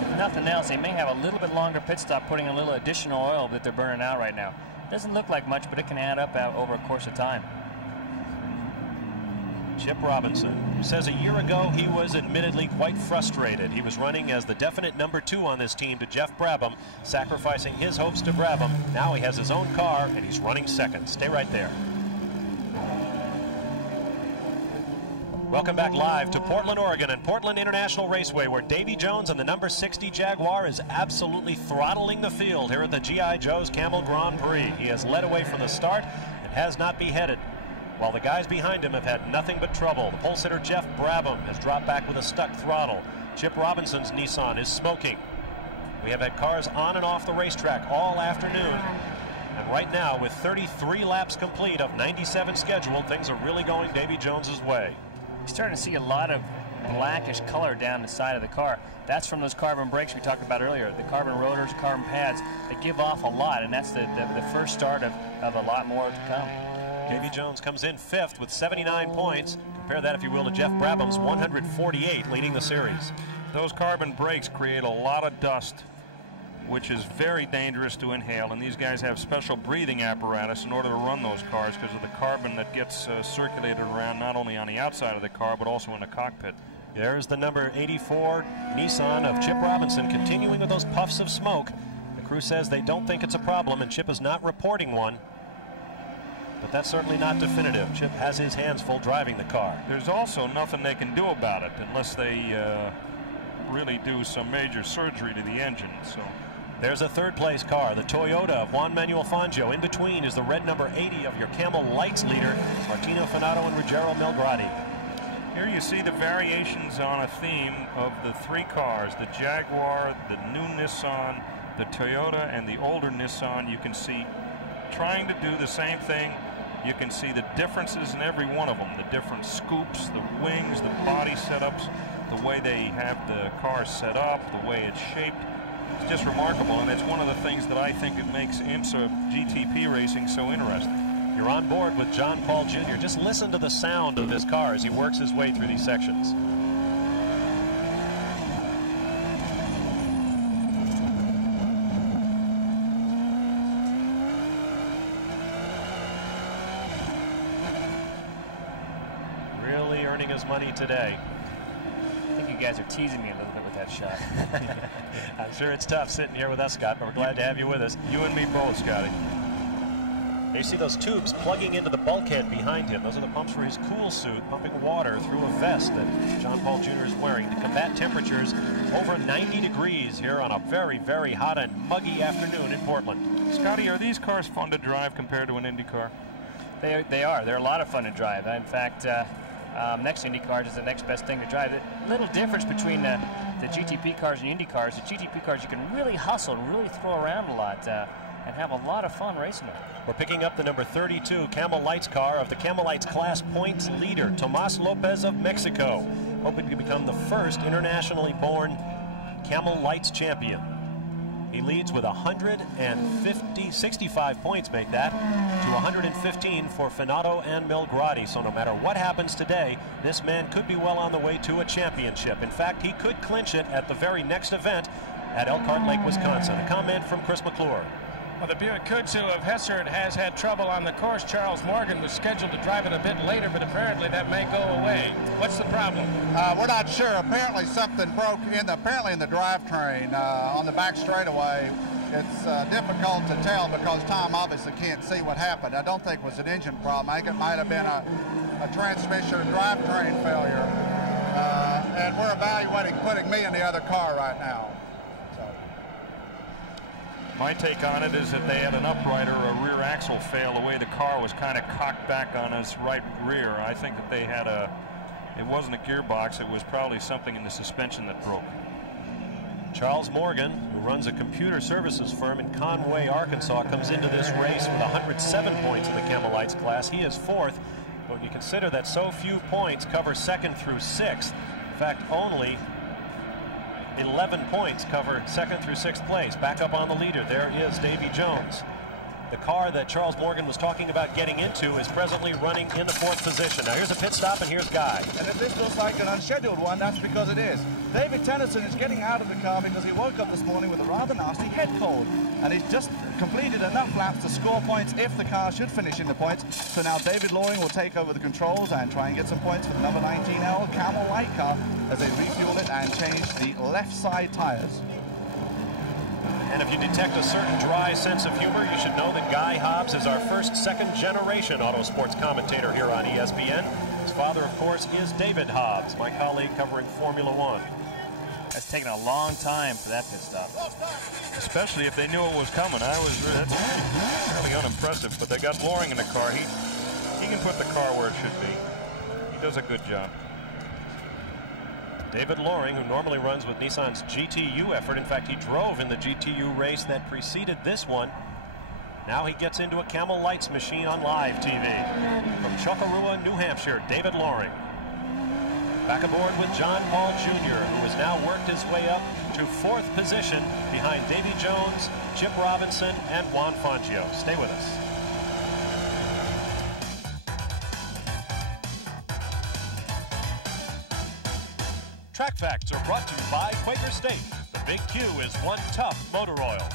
If nothing else, they may have a little bit longer pit stop, putting a little additional oil that they're burning out right now. Doesn't look like much, but it can add up over a course of time. Chip Robinson, who says a year ago he was admittedly quite frustrated. He was running as the definite number 2 on this team to Geoff Brabham, sacrificing his hopes to Brabham. Now he has his own car and he's running second. Stay right there. Welcome back live to Portland, Oregon and Portland International Raceway, where Davy Jones and the number 60 Jaguar is absolutely throttling the field here at the G.I. Joe's Camel Grand Prix. He has led away from the start and has not beheaded, while the guys behind him have had nothing but trouble. The pole sitter Geoff Brabham has dropped back with a stuck throttle. Chip Robinson's Nissan is smoking. We have had cars on and off the racetrack all afternoon, and right now, with 33 laps complete of 97 scheduled, things are really going Davy Jones's way. You're starting to see a lot of blackish color down the side of the car. That's from those carbon brakes we talked about earlier. The carbon rotors, carbon pads, they give off a lot, and that's the first start of a lot more to come. Davy Jones comes in 5th with 79 points. Compare that, if you will, to Geoff Brabham's 148 leading the series. Those carbon brakes create a lot of dust which is very dangerous to inhale, and these guys have special breathing apparatus in order to run those cars because of the carbon that gets circulated around not only on the outside of the car but also in the cockpit. There's the number 84 Nissan of Chip Robinson continuing with those puffs of smoke. The crew says they don't think it's a problem, and Chip is not reporting one. But that's certainly not definitive. Chip has his hands full driving the car. There's also nothing they can do about it unless they really do some major surgery to the engine. So there's a third-place car, the Toyota of Juan Manuel Fangio. In between is the red number 80 of your Camel Lights leader, Martino, Venado, and Ruggiero Mccarthy. Here you see the variations on a theme of the three cars, the Jaguar, the new Nissan, the Toyota, and the older Nissan. You can see trying to do the same thing. You can see the differences in every one of them, the different scoops, the wings, the body setups, the way they have the cars set up, the way it's shaped. It's just remarkable, and it's one of the things that I think it makes IMSA GTP racing so interesting. You're on board with John Paul Jr. Just listen to the sound of this car as he works his way through these sections. Really earning his money today. I think you guys are teasing me a little bit with that shot. I'm sure it's tough sitting here with us, Scott, but we're glad to have you with us. You and me both, Scotty. You see those tubes plugging into the bulkhead behind him. Those are the pumps for his cool suit, pumping water through a vest that John Paul Jr. is wearing to combat temperatures over 90 degrees here on a very, very hot and muggy afternoon in Portland. Scotty, are these cars fun to drive compared to an Indy car? They are. They're a lot of fun to drive. In fact, next Indy cars is the next best thing to drive. The little difference between the GTP cars and Indy cars, the GTP cars you can really hustle and really throw around a lot and have a lot of fun racing them. We're picking up the number 32 Camel Lights car of the Camel Lights class points leader, Tomas Lopez of Mexico, hoping to become the first internationally born Camel Lights champion. He leads with 65 points make that, to 115 for Venado and Mccarthy. So no matter what happens today, this man could be well on the way to a championship. In fact, he could clinch it at the very next event at Elkhart Lake, Wisconsin. A comment from Chris McClure. Well, the Buick Kudzu of Hessert has had trouble on the course. Charles Morgan was scheduled to drive it a bit later, but apparently that may go away. What's the problem? We're not sure. Apparently something broke in the drivetrain on the back straightaway. It's difficult to tell because Tom obviously can't see what happened. I don't think it was an engine problem. I think it might have been a transmission or drivetrain failure. And we're evaluating putting me in the other car right now. My take on it is that they had an upright or a rear axle fail. The way the car was kind of cocked back on its right rear. I think that they had it wasn't a gearbox, it was probably something in the suspension that broke. Charles Morgan, who runs a computer services firm in Conway, Arkansas, comes into this race with 107 points in the Camel Lights class. He is fourth, but when you consider that so few points cover second through sixth, in fact, only 11 points cover second through sixth place. Back up on the leader, there is Davy Jones. The car that Charles Morgan was talking about getting into is presently running in the fourth position. Now here's a pit stop and here's Guy. And if this looks like an unscheduled one, that's because it is. David Tennyson is getting out of the car because he woke up this morning with a rather nasty head cold. And he's just completed enough laps to score points if the car should finish in the points. So now David Loring will take over the controls and try and get some points for the number 19L Camel Light car as they refuel it and change the left side tires. And if you detect a certain dry sense of humor, you should know that Guy Hobbs is our first second-generation autosports commentator here on ESPN. His father, of course, is David Hobbs, my colleague covering Formula One. That's taken a long time for that pit stop. Especially if they knew it was coming. That's fairly unimpressive, but they got Loring in the car. He can put the car where it should be. He does a good job. David Loring, who normally runs with Nissan's GTU effort. In fact, he drove in the GTU race that preceded this one. Now he gets into a Camel Lights machine on live TV. From Chocorua, New Hampshire, David Loring. Back aboard with John Paul Jr., who has now worked his way up to fourth position behind Davy Jones, Chip Robinson, and Juan Fangio. Stay with us. Track Facts are brought to you by Quaker State, the Big Q is one tough motor oil.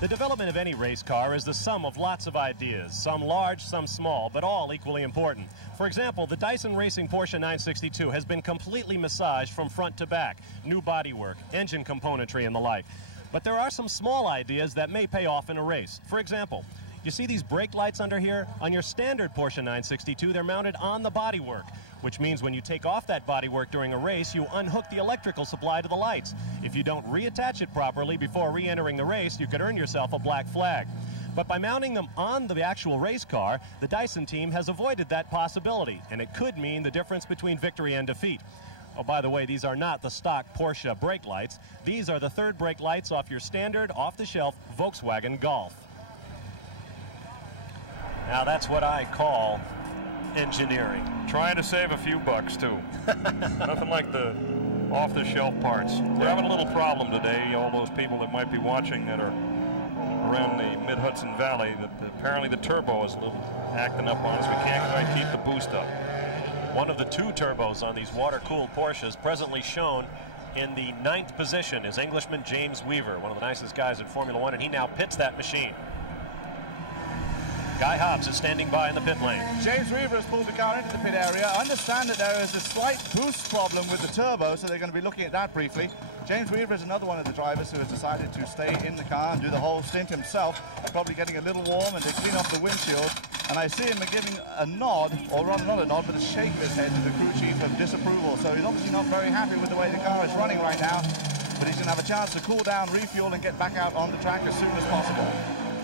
The development of any race car is the sum of lots of ideas, some large, some small, but all equally important. For example, the Dyson Racing Porsche 962 has been completely massaged from front to back, new bodywork, engine componentry, and the like. But there are some small ideas that may pay off in a race. For example, you see these brake lights under here? On your standard Porsche 962, they're mounted on the bodywork, which means when you take off that bodywork during a race, you unhook the electrical supply to the lights. If you don't reattach it properly before re-entering the race, you could earn yourself a black flag. But by mounting them on the actual race car, the Dyson team has avoided that possibility, and it could mean the difference between victory and defeat. Oh, by the way, these are not the stock Porsche brake lights. These are the third brake lights off your standard, off-the-shelf Volkswagen Golf. Now that's what I call engineering. Trying to save a few bucks too. Nothing like the off-the-shelf parts. We're having a little problem today, all those people that might be watching that are around the mid-Hudson Valley, that apparently the turbo is a little acting up on us. We can't quite keep the boost up. One of the two turbos on these water-cooled Porsches presently shown in the 9th position is Englishman James Weaver, one of the nicest guys in Formula One, and he now pits that machine. Guy Hobbs is standing by in the pit lane. James Weaver has pulled the car into the pit area. I understand that there is a slight boost problem with the turbo, so they're going to be looking at that briefly. James Weaver is another one of the drivers who has decided to stay in the car and do the whole stint himself, probably getting a little warm and to clean off the windshield. And I see him giving a nod, or rather not a nod, but a shake of his head to the crew chief of disapproval. So he's obviously not very happy with the way the car is running right now, but he's going to have a chance to cool down, refuel, and get back out on the track as soon as possible.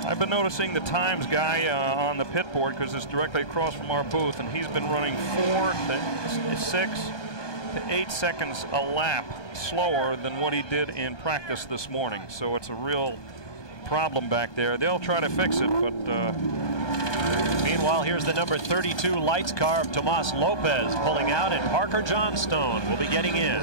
I've been noticing the times guy on the pit board, because it's directly across from our booth, and he's been running 4 to 6 to 8 seconds a lap slower than what he did in practice this morning. So it's a real problem back there. They'll try to fix it, but meanwhile, here's the number 32 lights car of Tomas Lopez pulling out, and Parker Johnstone will be getting in.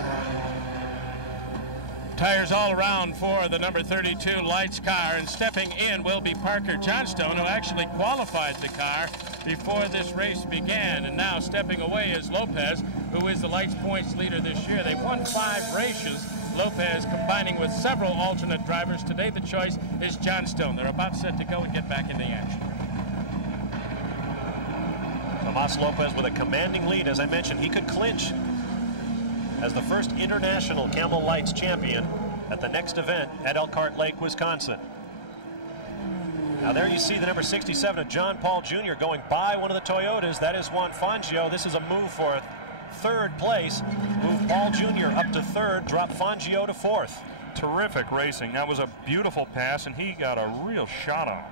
Tires all around for the number 32 lights car, and stepping in will be Parker Johnstone, who actually qualified the car before this race began. And now stepping away is Lopez, who is the lights points leader this year. They've won 5 races. Lopez combining with several alternate drivers. Today the choice is Johnstone. They're about set to go and get back in the action. Tomas Lopez with a commanding lead. As I mentioned, he could clinch as the first international Camel Lights champion at the next event at Elkhart Lake, Wisconsin. Now there you see the number 67 of John Paul Jr. going by one of the Toyotas. That is Juan Fangio. This is a move for 3rd place. Move Paul Jr. up to 3rd, drop Fangio to 4th. Terrific racing. That was a beautiful pass, and he got a real shot on.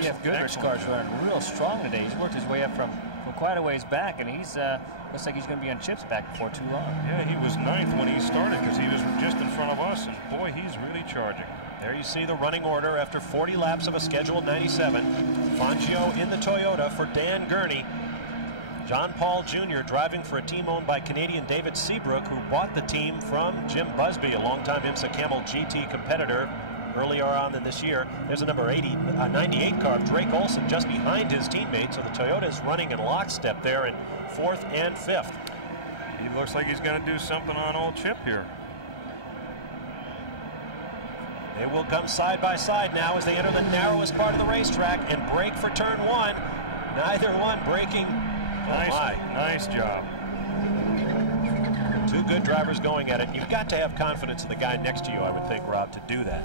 Geoff Brabham's car's running real strong today. He's worked his way up from quite a ways back, and he's looks like he's going to be on chips back before too long. Yeah, he was 9th when he started because he was just in front of us, and boy, he's really charging. There you see the running order after 40 laps of a scheduled 97. Fangio in the Toyota for Dan Gurney. John Paul Jr. driving for a team owned by Canadian David Seabrook, who bought the team from Jim Busby, a longtime IMSA Camel GT competitor earlier on in this year. There's a number 98 car of Drake Olson just behind his teammate, so the Toyota is running in lockstep there in 4th and 5th. He looks like he's going to do something on old Chip here. They will come side by side now as they enter the narrowest part of the racetrack and brake for turn 1. Neither one braking. Nice job. 2 good drivers going at it. You've got to have confidence in the guy next to you, I would think, Rob, to do that.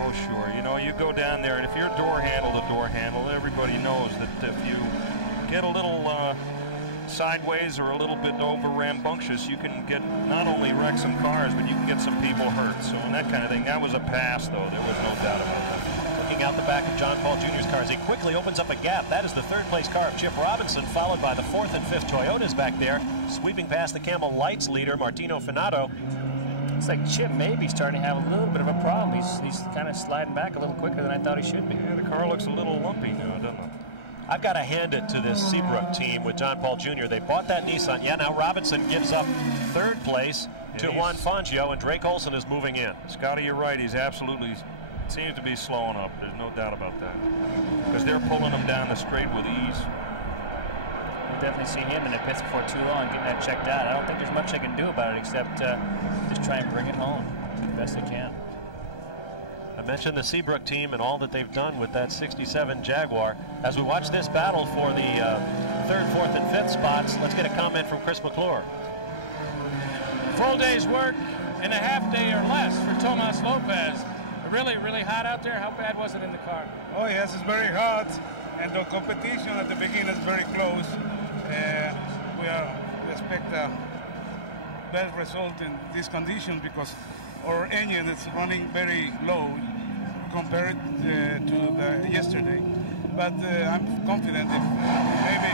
Oh, sure. You know, you go down there, and if you're door handle to door handle, everybody knows that if you get a little sideways or a little bit over rambunctious, you can get not only wreck some cars, but you can get some people hurt. So, and that kind of thing. That was a pass, though. There was no doubt about that. Looking out the back of John Paul Jr.'s cars, he quickly opens up a gap. That is the 3rd place car of Chip Robinson, followed by the 4th and 5th Toyotas back there, sweeping past the Camel Lights leader, Martino Funada. It's like Chip may be starting to have a little bit of a problem. He's kind of sliding back a little quicker than I thought he should be. Yeah, the car looks a little lumpy now, doesn't it? I've got to hand it to this Seabrook team with John Paul Jr. They bought that Nissan. Yeah, now Robinson gives up 3rd place to Juan Fangio, and Drake Olson is moving in. Scotty, you're right. He's absolutely seems to be slowing up. There's no doubt about that. Because they're pulling him down the straight with ease. we'll definitely see him in the pits before too long, getting that checked out. I don't think there's much they can do about it except just try and bring it home to the best they can. I mentioned the Seabrook team and all that they've done with that 67 Jaguar. As we watch this battle for the 3rd, 4th, and 5th spots, let's get a comment from Chris McClure. Full day's work in a half day or less for Tomas Lopez. Really, really hot out there. How bad was it in the car? Oh yes, it's very hot, and the competition at the beginning is very close. We expect a bad result in these conditions because our engine is running very low compared to yesterday. But I'm confident that maybe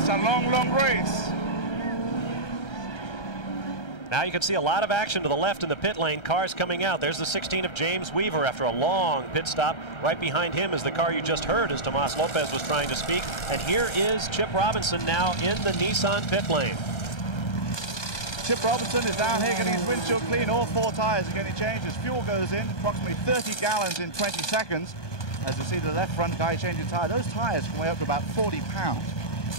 it's a long, long race. Now you can see a lot of action to the left in the pit lane. Cars coming out. There's the 16 of James Weaver after a long pit stop. Right behind him is the car you just heard as Tomas Lopez was trying to speak. And here is Chip Robinson now in the Nissan pit lane. Chip Robinson is down here getting his windshield clean. All 4 tires are getting changed as fuel goes in. Approximately 30 gallons in 20 seconds. As you see the left front guy changing tire. Those tires can weigh up to about 40 pounds.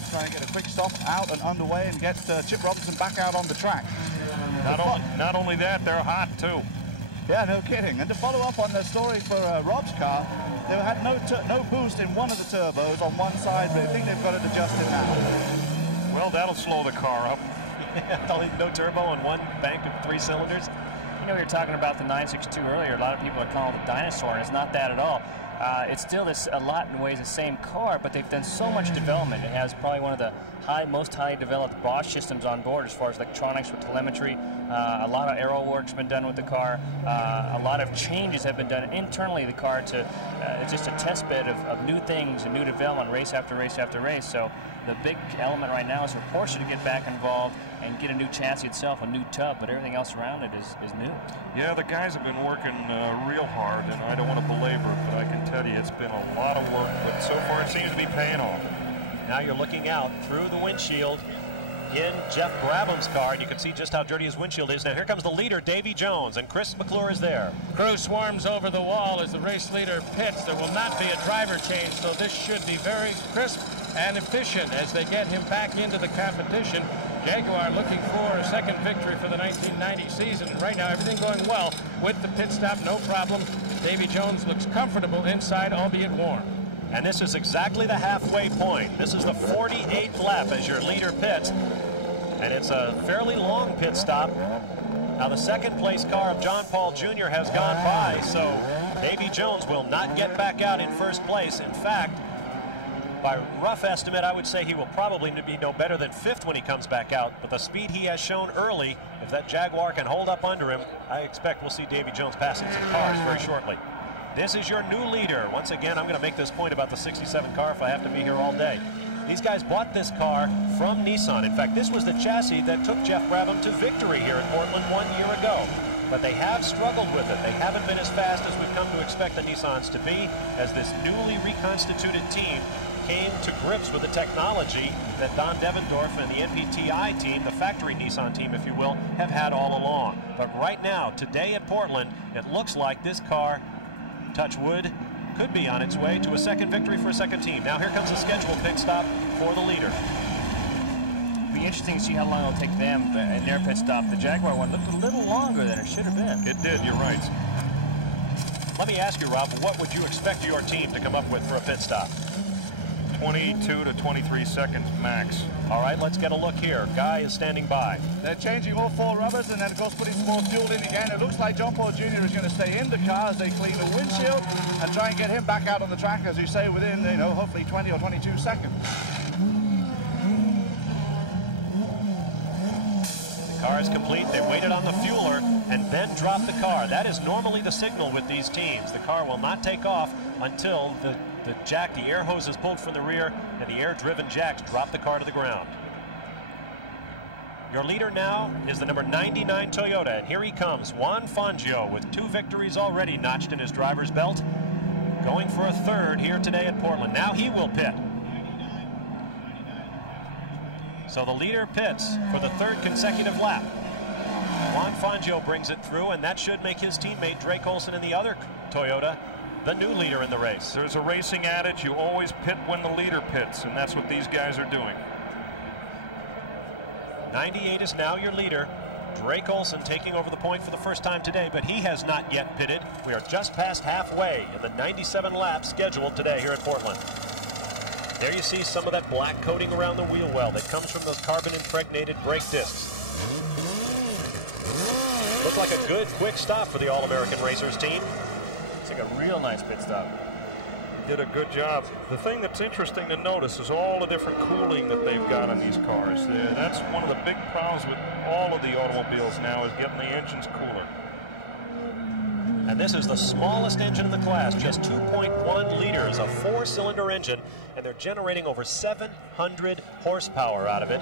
Trying to get a quick stop out and underway and get Chip Robinson back out on the track. Not only that, they're hot too. Yeah, no kidding. And to follow up on the story for Rob's car, they had no boost in one of the turbos on one side, but I think they've got it adjusted now. Well, that'll slow the car up. No turbo on one bank of 3 cylinders. You know, we were talking about the 962 earlier. A lot of people are calling it a dinosaur, and it's not that at all. It's still a lot in ways the same car, but they've done so much development. It has probably one of the most highly developed Bosch systems on board as far as electronics with telemetry. A lot of aero work's been done with the car. A lot of changes have been done internally to the car it's just a test bed of new things and new development race after race after race. So the big element right now is for Porsche to get back involved and get a new chassis itself, a new tub, but everything else around it is new. Yeah, the guys have been working real hard, and I don't want to belabor it, but I can tell you it's been a lot of work, but so far it seems to be paying off. Now you're looking out through the windshield in Geoff Brabham's car, and you can see just how dirty his windshield is. Now here comes the leader, Davy Jones, and Chris McClure is there. Crew swarms over the wall as the race leader pits. There will not be a driver change, so this should be very crisp and efficient as they get him back into the competition. Jaguar looking for a second victory for the 1990 season, and right now everything going well with the pit stop, no problem. Davy Jones looks comfortable inside, albeit warm. And this is exactly the halfway point. This is the 48th lap as your leader pits, and it's a fairly long pit stop. Now the second place car of John Paul Jr. has gone by, so Davy Jones will not get back out in first place. In fact, by rough estimate, I would say he will probably be no better than 5th when he comes back out, but the speed he has shown early, if that Jaguar can hold up under him, I expect we'll see Davy Jones passing some cars very shortly. This is your new leader. Once again, I'm going to make this point about the 67 car if I have to be here all day. These guys bought this car from Nissan. In fact, this was the chassis that took Geoff Brabham to victory here at Portland 1 year ago. But they have struggled with it. They haven't been as fast as we've come to expect the Nissans to be, as this newly reconstituted team came to grips with the technology that Don Devendorf and the NPTI team, the factory Nissan team, if you will, have had all along. But right now, today at Portland, it looks like this car, touch wood, could be on its way to a second victory for a second team. Now here comes the scheduled pit stop for the leader. It'll be interesting to see how long it'll take them in their pit stop. The Jaguar one looked a little longer than it should have been. It did, you're right. Let me ask you, Rob, what would you expect your team to come up with for a pit stop? 22 to 23 seconds max. All right, let's get a look here. Guy is standing by. They're changing all 4 rubbers and then, of course, putting some more fuel in again. It looks like John Paul Jr. is going to stay in the car as they clean the windshield and try and get him back out on the track, as you say, within, hopefully 20 or 22 seconds. The car is complete. They waited on the fueler and then dropped the car. That is normally the signal with these teams. The car will not take off until the air hose is pulled from the rear and the air-driven jacks drop the car to the ground. Your leader now is the number 99 Toyota, and here he comes, Juan Fangio, with 2 victories already notched in his driver's belt, going for a 3rd here today at Portland. Now he will pit. So the leader pits for the 3rd consecutive lap. Juan Fangio brings it through, and that should make his teammate Drake Olson in the other Toyota the new leader in the race. There's a racing adage, you always pit when the leader pits, and that's what these guys are doing. 98 is now your leader. Drake Olson taking over the point for the first time today, but he has not yet pitted. We are just past halfway in the 97 laps scheduled today here at Portland. There you see some of that black coating around the wheel well that comes from those carbon-impregnated brake discs. Looked like a good, quick stop for the All-American Racers team. It's like a real nice pit stop. Did a good job. The thing that's interesting to notice is all the different cooling that they've got on these cars. That's one of the big problems with all of the automobiles now, is getting the engines cooler. And this is the smallest engine in the class, just 2.1 liters, a 4-cylinder engine, and they're generating over 700 horsepower out of it.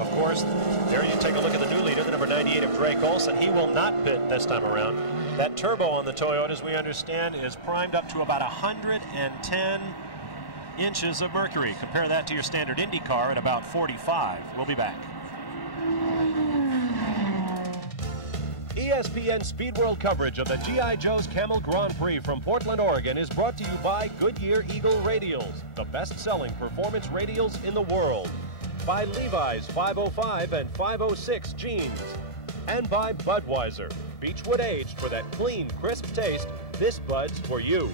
Of course, there you take a look at the new leader, the number 98 of Drake Olson. He will not pit this time around. That turbo on the Toyota, as we understand, is primed up to about 110 inches of mercury. Compare that to your standard Indy car at about 45. We'll be back. ESPN Speed World coverage of the G.I. Joe's Camel Grand Prix from Portland, Oregon is brought to you by Goodyear Eagle Radials, the best-selling performance radials in the world. By Levi's 505 and 506 jeans. And by Budweiser. Beechwood aged for that clean, crisp taste. This Bud's for you.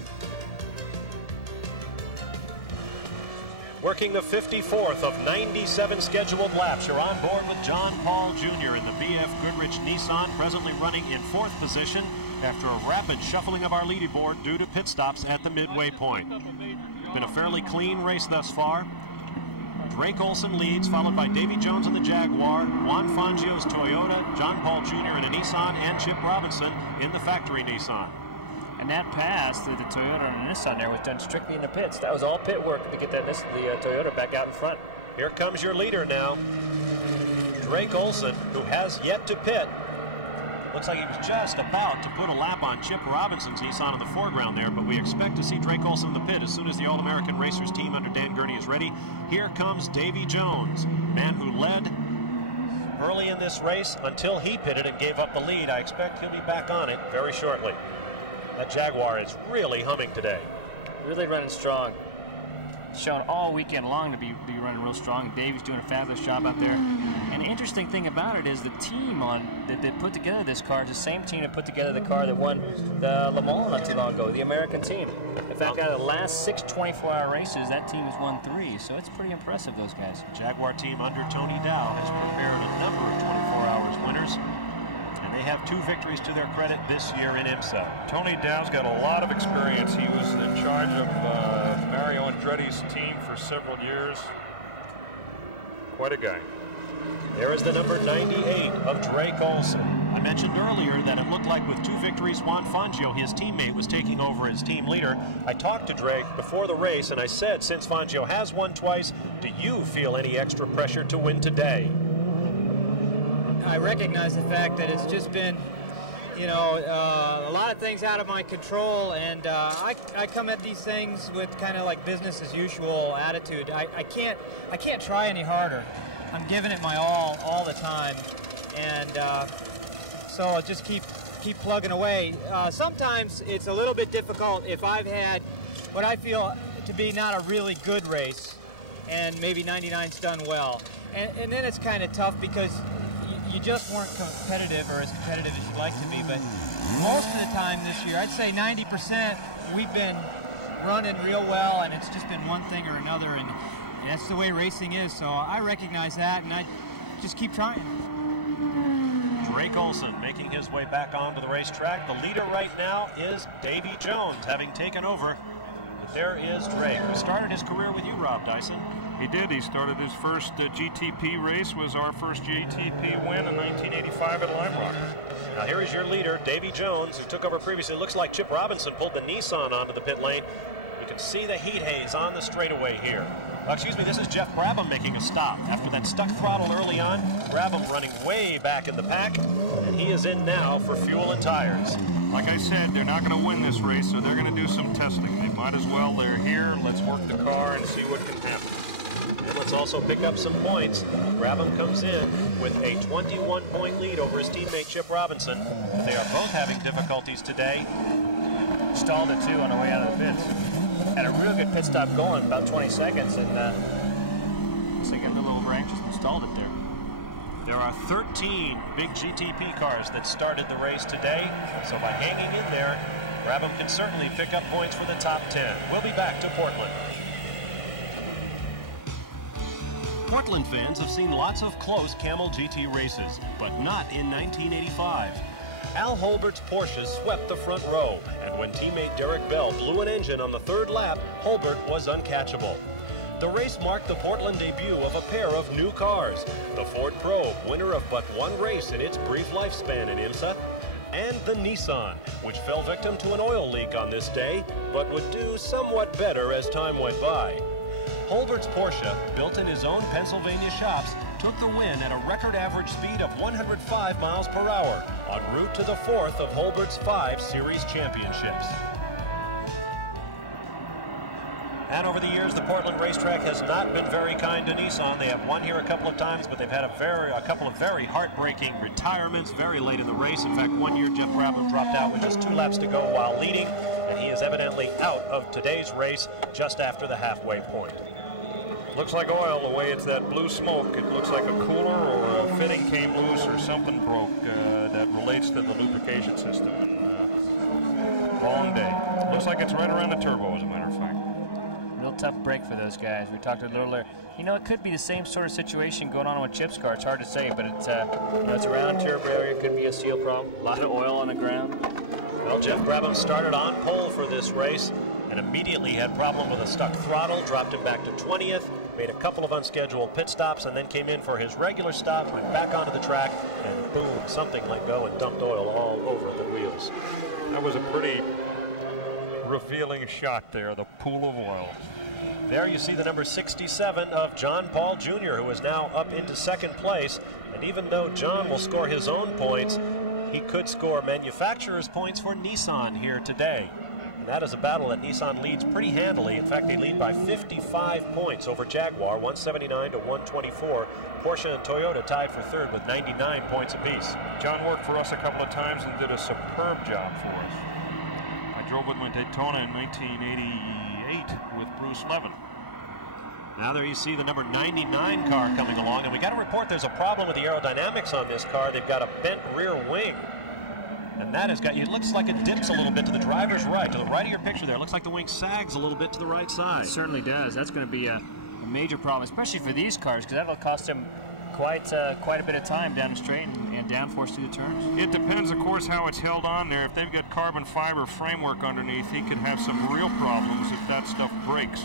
Working the 54th of 97 scheduled laps, you're on board with John Paul Jr. in the BF Goodrich Nissan, presently running in 4th position after a rapid shuffling of our leaderboard due to pit stops at the midway point. It's been a fairly clean race thus far. Drake Olson leads, followed by Davy Jones in the Jaguar, Juan Fangio's Toyota, John Paul Jr. in a Nissan, and Chip Robinson in the factory Nissan. And that pass through the Toyota and the Nissan there was done strictly in the pits. That was all pit work to get the Toyota back out in front. Here comes your leader now. Drake Olson, who has yet to pit. Looks like he was just about to put a lap on Chip Robinson's Nissan in the foreground there, but we expect to see Drake Olson in the pit as soon as the All-American Racers team under Dan Gurney is ready. Here comes Davy Jones, man who led early in this race until he pitted and gave up the lead. I expect he'll be back on it very shortly. That Jaguar is really humming today. Really running strong. Shown all weekend long to be running real strong. Davy's doing a fabulous job out there. And the interesting thing about it is the team that put together this car is the same team that put together the car that won the Le Mans not too long ago, the American team. In fact, out of the last 6 24-hour races, that team has won 3, so it's pretty impressive, those guys. The Jaguar team under Tony Dow has prepared a number of 24 hours winners, and they have 2 victories to their credit this year in IMSA. Tony Dow's got a lot of experience. He was in charge of Mario Andretti's team for several years. Quite a guy. There is the number 98 of Drake Olson. I mentioned earlier that it looked like with 2 victories, Juan Fangio, his teammate, was taking over as team leader. I talked to Drake before the race, and I said, since Fangio has won twice, do you feel any extra pressure to win today? I recognize the fact that it's just been, you know, a lot of things out of my control, and I come at these things with kind of like business as usual attitude. I can't try any harder. I'm giving it my all the time, and so I'll just keep plugging away. Sometimes it's a little bit difficult if I've had what I feel to be not a really good race, and maybe 99's done well, and then it's kind of tough because you just weren't competitive or as competitive as you'd like to be. But most of the time this year, I'd say 90%, we've been running real well, and it's just been one thing or another, and that's the way racing is. So I recognize that, and I just keep trying. Drake Olson making his way back onto the racetrack. The leader right now is Davy Jones, having taken over. There is Drake, who started his career with you, Rob Dyson. He did. He started his first GTP race, was our first GTP win in 1985 at Lime Rock. Now here is your leader, Davy Jones, who took over previously. It looks like Chip Robinson pulled the Nissan onto the pit lane. You can see the heat haze on the straightaway here. Excuse me, this is Geoff Brabham making a stop. After that stuck throttle early on, Brabham running way back in the pack, and he is in now for fuel and tires. Like I said, they're not going to win this race, so they're going to do some testing. They might as well. They're here. Let's work the car and see what can happen. And let's also pick up some points. Brabham comes in with a 21-point lead over his teammate Chip Robinson. They are both having difficulties today. stalled it too on the way out of the pits. Had a real good pit stop going, about 20 seconds, and looks like a little over anxious and stalled it there. There are 13 big GTP cars that started the race today, so by hanging in there, Brabham can certainly pick up points for the top 10. We'll be back to Portland. Portland fans have seen lots of close Camel GT races, but not in 1985. Al Holbert's Porsche swept the front row, and when teammate Derek Bell blew an engine on the third lap, Holbert was uncatchable. The race marked the Portland debut of a pair of new cars, the Ford Probe, winner of but one race in its brief lifespan in IMSA, and the Nissan, which fell victim to an oil leak on this day, but would do somewhat better as time went by. Holbert's Porsche, built in his own Pennsylvania shops, took the win at a record average speed of 105 miles per hour, en route to the fourth of Holbert's 5 series championships. And over the years, the Portland racetrack has not been very kind to Nissan. They have won here a couple of times, but they've had a couple of very heartbreaking retirements very late in the race. In fact, one year Geoff Brabham dropped out with just 2 laps to go while leading, and he is evidently out of today's race just after the halfway point. Looks like oil the way it's that blue smoke. It looks like a cooler or a fitting came loose or something broke that relates to the lubrication system. And, long day. Looks like it's right around the turbo, as a matter of fact. Real tough break for those guys. We talked a little earlier. You know, it could be the same sort of situation going on with Chip's car. It's hard to say, but it's it's around turbo area. Could be a seal problem. A lot of oil on the ground. Well, Geoff Brabham started on pole for this race and immediately had problem with a stuck throttle, dropped him back to 20th, made a couple of unscheduled pit stops, and then came in for his regular stop, went back onto the track, and boom, something let go and dumped oil all over the wheels. That was a pretty revealing shot there, the pool of oil. There you see the number 67 of John Paul Jr., who is now up into second place. And even though John will score his own points, he could score manufacturer's points for Nissan here today. And that is a battle that Nissan leads pretty handily. In fact, they lead by 55 points over Jaguar, 179 to 124. Porsche and Toyota tied for third with 99 points apiece. John worked for us a couple of times and did a superb job for us. I drove with him in Daytona in 1988 with Bruce Levin. Now there you see the number 99 car coming along, and we got to report there's a problem with the aerodynamics on this car. They've got a bent rear wing, and that has got, it looks like it dips a little bit to the driver's right, to the right of your picture there. It looks like the wing sags a little bit to the right side. It certainly does. That's going to be a major problem, especially for these cars, because that'll cost them quite a bit of time down the straight and downforce through the turns. It depends, of course, how it's held on there. If they've got carbon fiber framework underneath, he could have some real problems if that stuff breaks.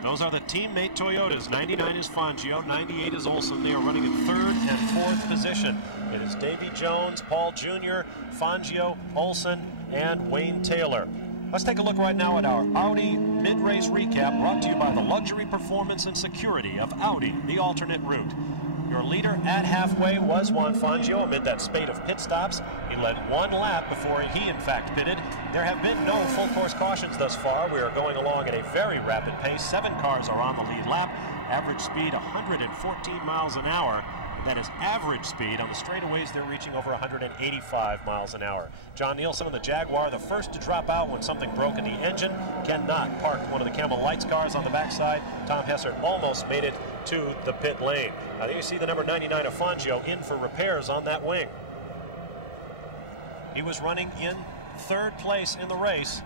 Those are the teammate Toyotas. 99 is Fangio, 98 is Olson. They are running in third and fourth position. It is Davy Jones, Paul Jr., Fangio, Olson, and Wayne Taylor. Let's take a look right now at our Audi mid-race recap, brought to you by the luxury performance and security of Audi, the alternate route. Your leader at halfway was Juan Fangio amid that spate of pit stops. He led 1 lap before he, in fact, pitted. There have been no full-course cautions thus far. We are going along at a very rapid pace. 7 cars are on the lead lap. Average speed 114 miles an hour. That is average speed. On the straightaways, they're reaching over 185 miles an hour. John Nielsen of the Jaguar, the first to drop out when something broke in the engine. Ken Knott parked one of the Camel Lights cars on the backside. Tom Hessert almost made it to the pit lane. Now there you see the number 99 of Fangio in for repairs on that wing. He was running in third place in the race,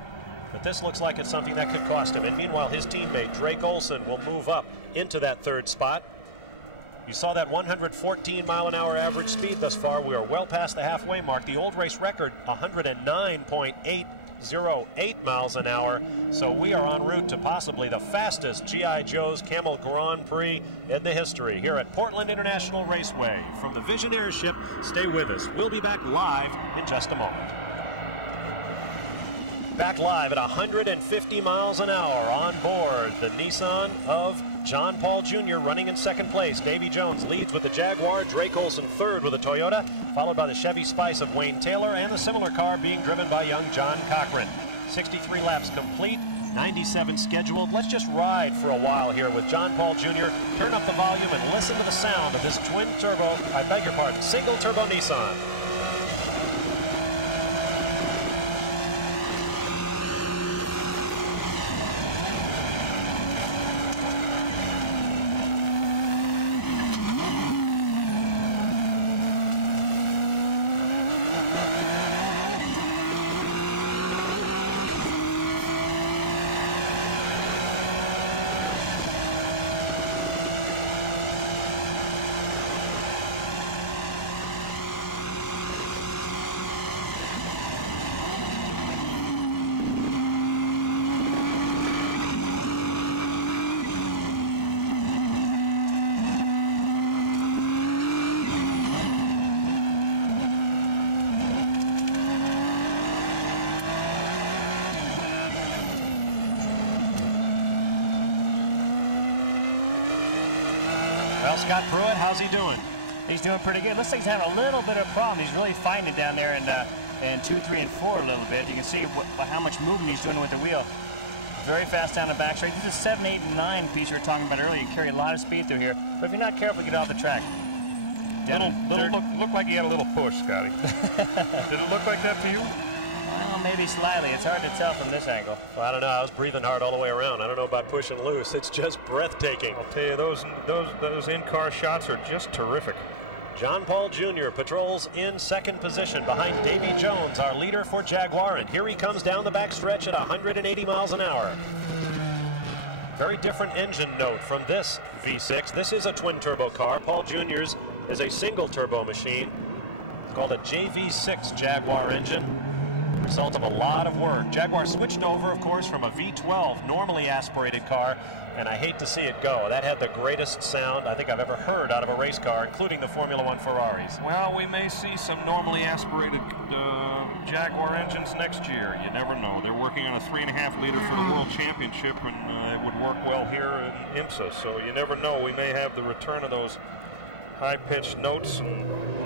but this looks like it's something that could cost him. And meanwhile, his teammate Drake Olson will move up into that third spot. You saw that 114 mile an hour average speed thus far. We are well past the halfway mark. The old race record, 109.808 miles an hour. So we are en route to possibly the fastest G.I. Joe's Camel Grand Prix in the history here at Portland International Raceway. From the Vision Airship, stay with us. We'll be back live in just a moment. Back live at 150 miles an hour on board the Nissan of John Paul Jr. running in second place. Davy Jones leads with the Jaguar, Drake Olson third with a Toyota, followed by the Chevy Spice of Wayne Taylor and the similar car being driven by young John Cochran. 63 laps complete, 97 scheduled. Let's just ride for a while here with John Paul Jr. Turn up the volume and listen to the sound of this single turbo Nissan. Well, Scott Pruitt, how's he doing? He's doing pretty good. Looks like he's having a little bit of a problem. He's really fighting it down there in 2, 3, and 4 a little bit. You can see how much movement he's doing with the wheel. Very fast down the back straight. This is 7, 8, and 9 piece we were talking about earlier. You carry a lot of speed through here, but if you're not careful, you get off the track. Look like he had a little push, Scotty. Did it look like that to you? Well, maybe slightly. It's hard to tell from this angle. Well, I don't know. I was breathing hard all the way around. I don't know about pushing loose. It's just breathtaking. I'll tell you, those in-car shots are just terrific. John Paul Jr. patrols in second position behind Davy Jones, our leader for Jaguar, and here he comes down the back stretch at 180 miles an hour. Very different engine note from this V6. This is a twin-turbo car. Paul Jr.'s is a single-turbo machine. It's called a JV6 Jaguar engine. Result of a lot of work. Jaguar switched over, of course, from a V12 normally aspirated car, and I hate to see it go. That had the greatest sound I think I've ever heard out of a race car, including the Formula One Ferraris. Well, we may see some normally aspirated Jaguar engines next year. You never know. They're working on a 3.5 liter for the World Championship, and it would work well here in IMSA. So you never know. We may have the return of those high-pitched notes. And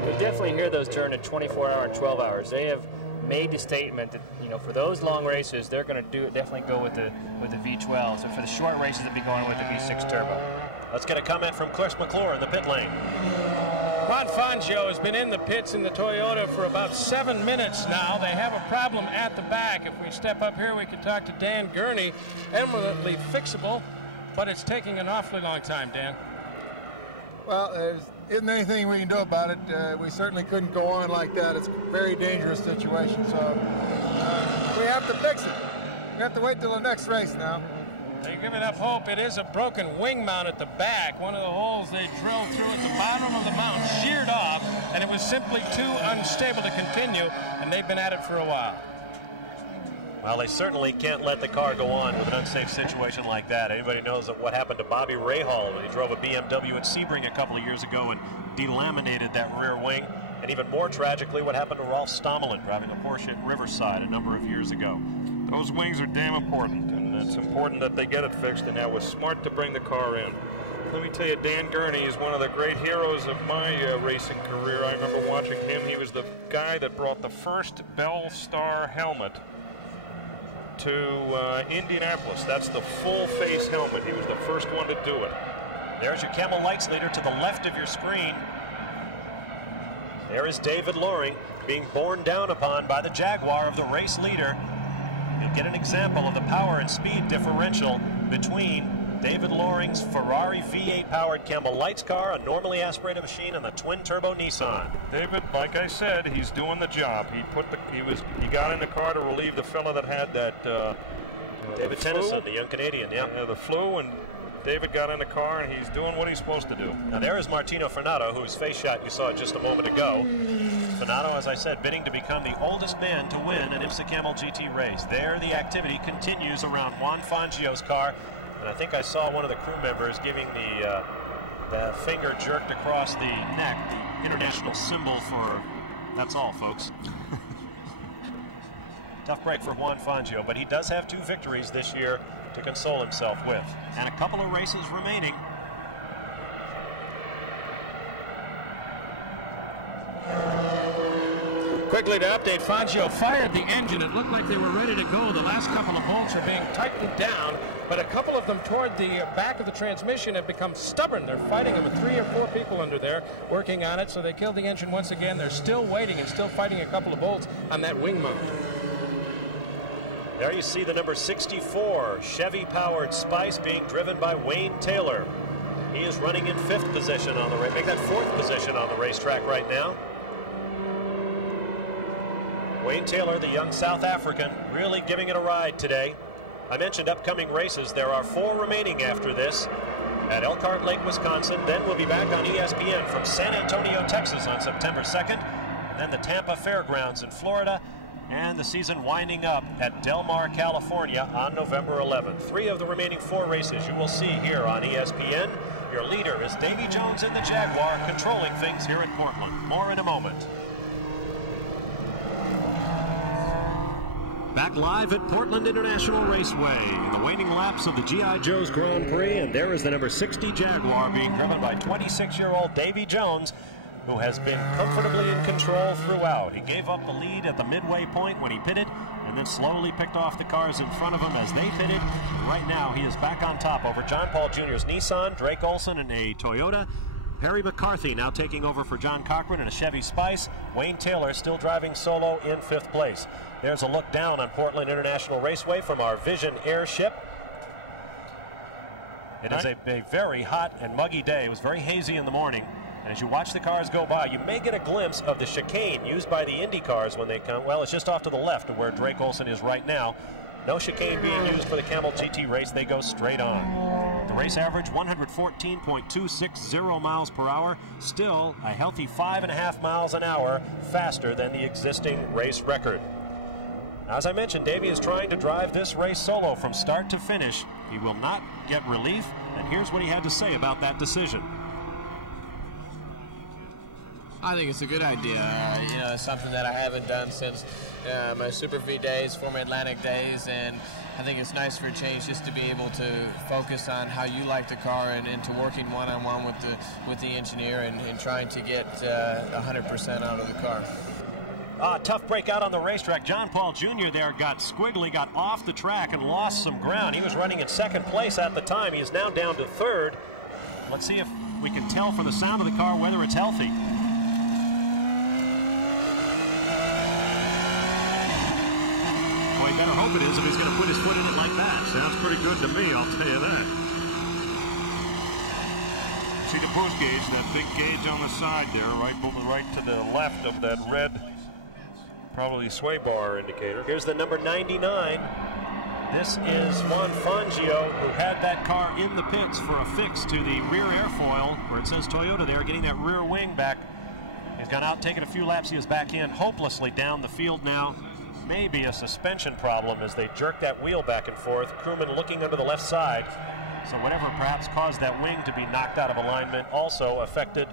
you definitely hear those during the 24-hour and 12 hours. They have made the statement that, you know, for those long races, they're going to definitely go with the V12. So for the short races, they'll be going with the V6 turbo. Let's get a comment from Chris McClure in the pit lane. Juan Fangio has been in the pits in the Toyota for about 7 minutes now. They have a problem at the back. If we step up here, we can talk to Dan Gurney. Eminently fixable, but it's taking an awfully long time, Dan. Well, there isn't anything we can do about it. We certainly couldn't go on like that. It's a very dangerous situation, so we have to fix it. We have to wait till the next race now. They're giving up hope. It is a broken wing mount at the back. One of the holes they drilled through at the bottom of the mount sheared off, and it was simply too unstable to continue, and they've been at it for a while. Well, they certainly can't let the car go on with an unsafe situation like that. Anybody knows what happened to Bobby Rahal when he drove a BMW at Sebring a couple of years ago and delaminated that rear wing. And even more tragically, what happened to Rolf Stommelen driving a Porsche at Riverside a number of years ago. Those wings are damn important, and it's important that they get it fixed, and that was smart to bring the car in. Let me tell you, Dan Gurney is one of the great heroes of my racing career. I remember watching him. He was the guy that brought the first Bell Star helmet to Indianapolis. That's the full face helmet. He was the first one to do it. There's your Camel Lights leader to the left of your screen. There is David Loring being borne down upon by the Jaguar of the race leader. You'll get an example of the power and speed differential between David Loring's Ferrari V8 powered Camel Lights car, a normally aspirated machine, and the twin turbo Nissan. David, like I said, he's doing the job. He got in the car to relieve the fella that had that David Tennyson, the young Canadian, yeah. The flu, and David got in the car, and he's doing what he's supposed to do. Now there is Martino Funada, whose face shot you saw just a moment ago. Funada, as I said, bidding to become the oldest man to win an IMSA Camel GT race. There the activity continues around Juan Fangio's car. And I think I saw one of the crew members giving the finger jerked across the neck, the international symbol for, that's all, folks. Tough break for Juan Fangio, but he does have 2 victories this year to console himself with. And a couple of races remaining. Quickly to update, Fangio fired the engine. It looked like they were ready to go. The last couple of bolts are being tightened down, but a couple of them toward the back of the transmission have become stubborn. They're fighting them with 3 or 4 people under there working on it, so they killed the engine once again. They're still waiting and still fighting a couple of bolts on that wing mount. There you see the number 64 Chevy-powered Spice being driven by Wayne Taylor. He is running in 5th position on the race, make that 4th position on the racetrack right now. Wayne Taylor, the young South African, really giving it a ride today. I mentioned upcoming races. There are 4 remaining after this at Elkhart Lake, Wisconsin. Then we'll be back on ESPN from San Antonio, Texas on September 2nd. And then the Tampa Fairgrounds in Florida. And the season winding up at Del Mar, California on November 11th. 3 of the remaining 4 races you will see here on ESPN. Your leader is Davy Jones in the Jaguar, controlling things here at Portland. More in a moment. Back back live at Portland International Raceway. The waning laps of the G.I. Joe's Grand Prix, and there is the number 60 Jaguar being driven by 26-year-old Davy Jones, who has been comfortably in control throughout. He gave up the lead at the midway point when he pitted, and then slowly picked off the cars in front of him as they pitted. And right now, he is back on top over John Paul Jr.'s Nissan, Drake Olson in a Toyota, Perry McCarthy now taking over for John Cochran in a Chevy Spice. Wayne Taylor still driving solo in 5th place. There's a look down on Portland International Raceway from our Vision airship. It is a very hot and muggy day. It was very hazy in the morning. And as you watch the cars go by, you may get a glimpse of the chicane used by the Indy cars when they come. Well, it's just off to the left of where Drake Olson is right now. No chicane being used for the Camel GT race. They go straight on. The race average, 114.260 miles per hour. Still a healthy 5.5 miles an hour faster than the existing race record. As I mentioned, Davey is trying to drive this race solo from start to finish. He will not get relief, and here's what he had to say about that decision. I think it's a good idea. You know, it's something that I haven't done since my Super V days, former Atlantic days, and I think it's nice for a change just to be able to focus on how you like the car and to working one-on-one with the engineer and trying to get 100% out of the car. Tough break out on the racetrack. John Paul Jr. there got squiggly, got off the track and lost some ground. He was running in 2nd place at the time. He is now down to 3rd. Let's see if we can tell from the sound of the car whether it's healthy. Well, you better hope it is if he's going to put his foot in it like that. Sounds pretty good to me, I'll tell you that. See the boost gauge, that big gauge on the side there, right to the left of that red, probably sway bar indicator. Here's the number 99. This is Juan Fangio, who had that car in the pits for a fix to the rear airfoil, where it says Toyota there, getting that rear wing back. He's gone out, taken a few laps. He is back in hopelessly down the field now. Maybe a suspension problem as they jerk that wheel back and forth. Crewman looking under the left side. So whatever perhaps caused that wing to be knocked out of alignment also affected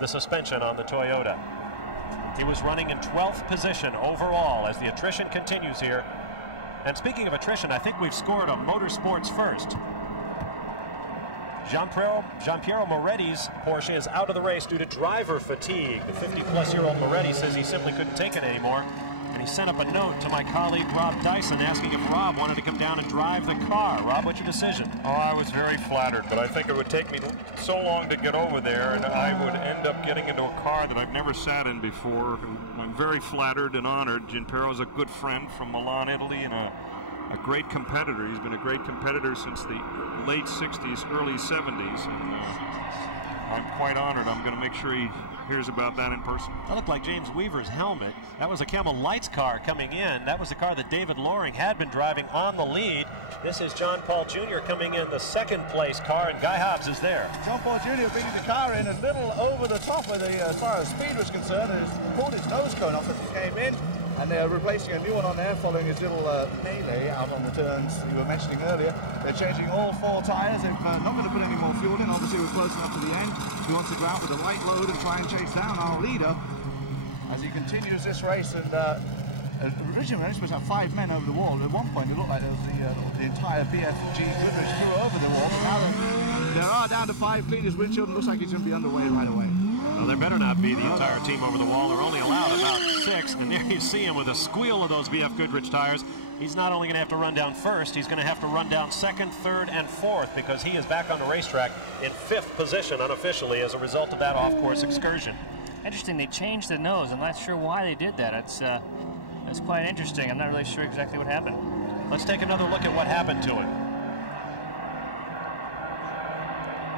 the suspension on the Toyota. He was running in 12th position overall as the attrition continues here. And speaking of attrition, I think we've scored a motorsports first. Giampiero Moretti's Porsche is out of the race due to driver fatigue. The 50-plus-year-old Moretti says he simply couldn't take it anymore. And he sent up a note to my colleague Rob Dyson asking if Rob wanted to come down and drive the car. Rob, what's your decision? Oh, I was very flattered, but I think it would take me so long to get over there, and I would end up getting into a car that I've never sat in before. I'm very flattered and honored. Giampiero is a good friend from Milan, Italy, and a great competitor. He's been a great competitor since the late 60s, early 70s, and I'm quite honored. I'm going to make sure he hears about that in person. That looked like James Weaver's helmet. That was a Camel Lights car coming in. That was the car that David Loring had been driving on the lead. This is John Paul Jr. coming in the 2nd place car, and Guy Hobbs is there. John Paul Jr. bringing the car in a little over the top with as far as speed was concerned, and pulled his nose cone off as he came in. And they're replacing a new one on there following his little melee out on the turns you were mentioning earlier. They're changing all 4 tyres. They're not going to put any more fuel in. Obviously, we're close enough to the end. He wants to go out with a light load and try and chase down our leader as he continues this race. And originally, we were supposed to have 5 men over the wall. At one point, it looked like there was the entire BFG Goodrich crew over the wall. But now there are down to 5. Clean his windshield. It looks like he's going to be underway right away. Well, there better not be the entire team over the wall. They're only allowed about 6, and there you see him with a squeal of those BF Goodrich tires. He's not only going to have to run down 1st, he's going to have to run down 2nd, 3rd, and 4th because he is back on the racetrack in 5th position unofficially as a result of that off-course excursion. Interesting, they changed the nose. I'm not sure why they did that. It's quite interesting. I'm not really sure exactly what happened. Let's take another look at what happened to it.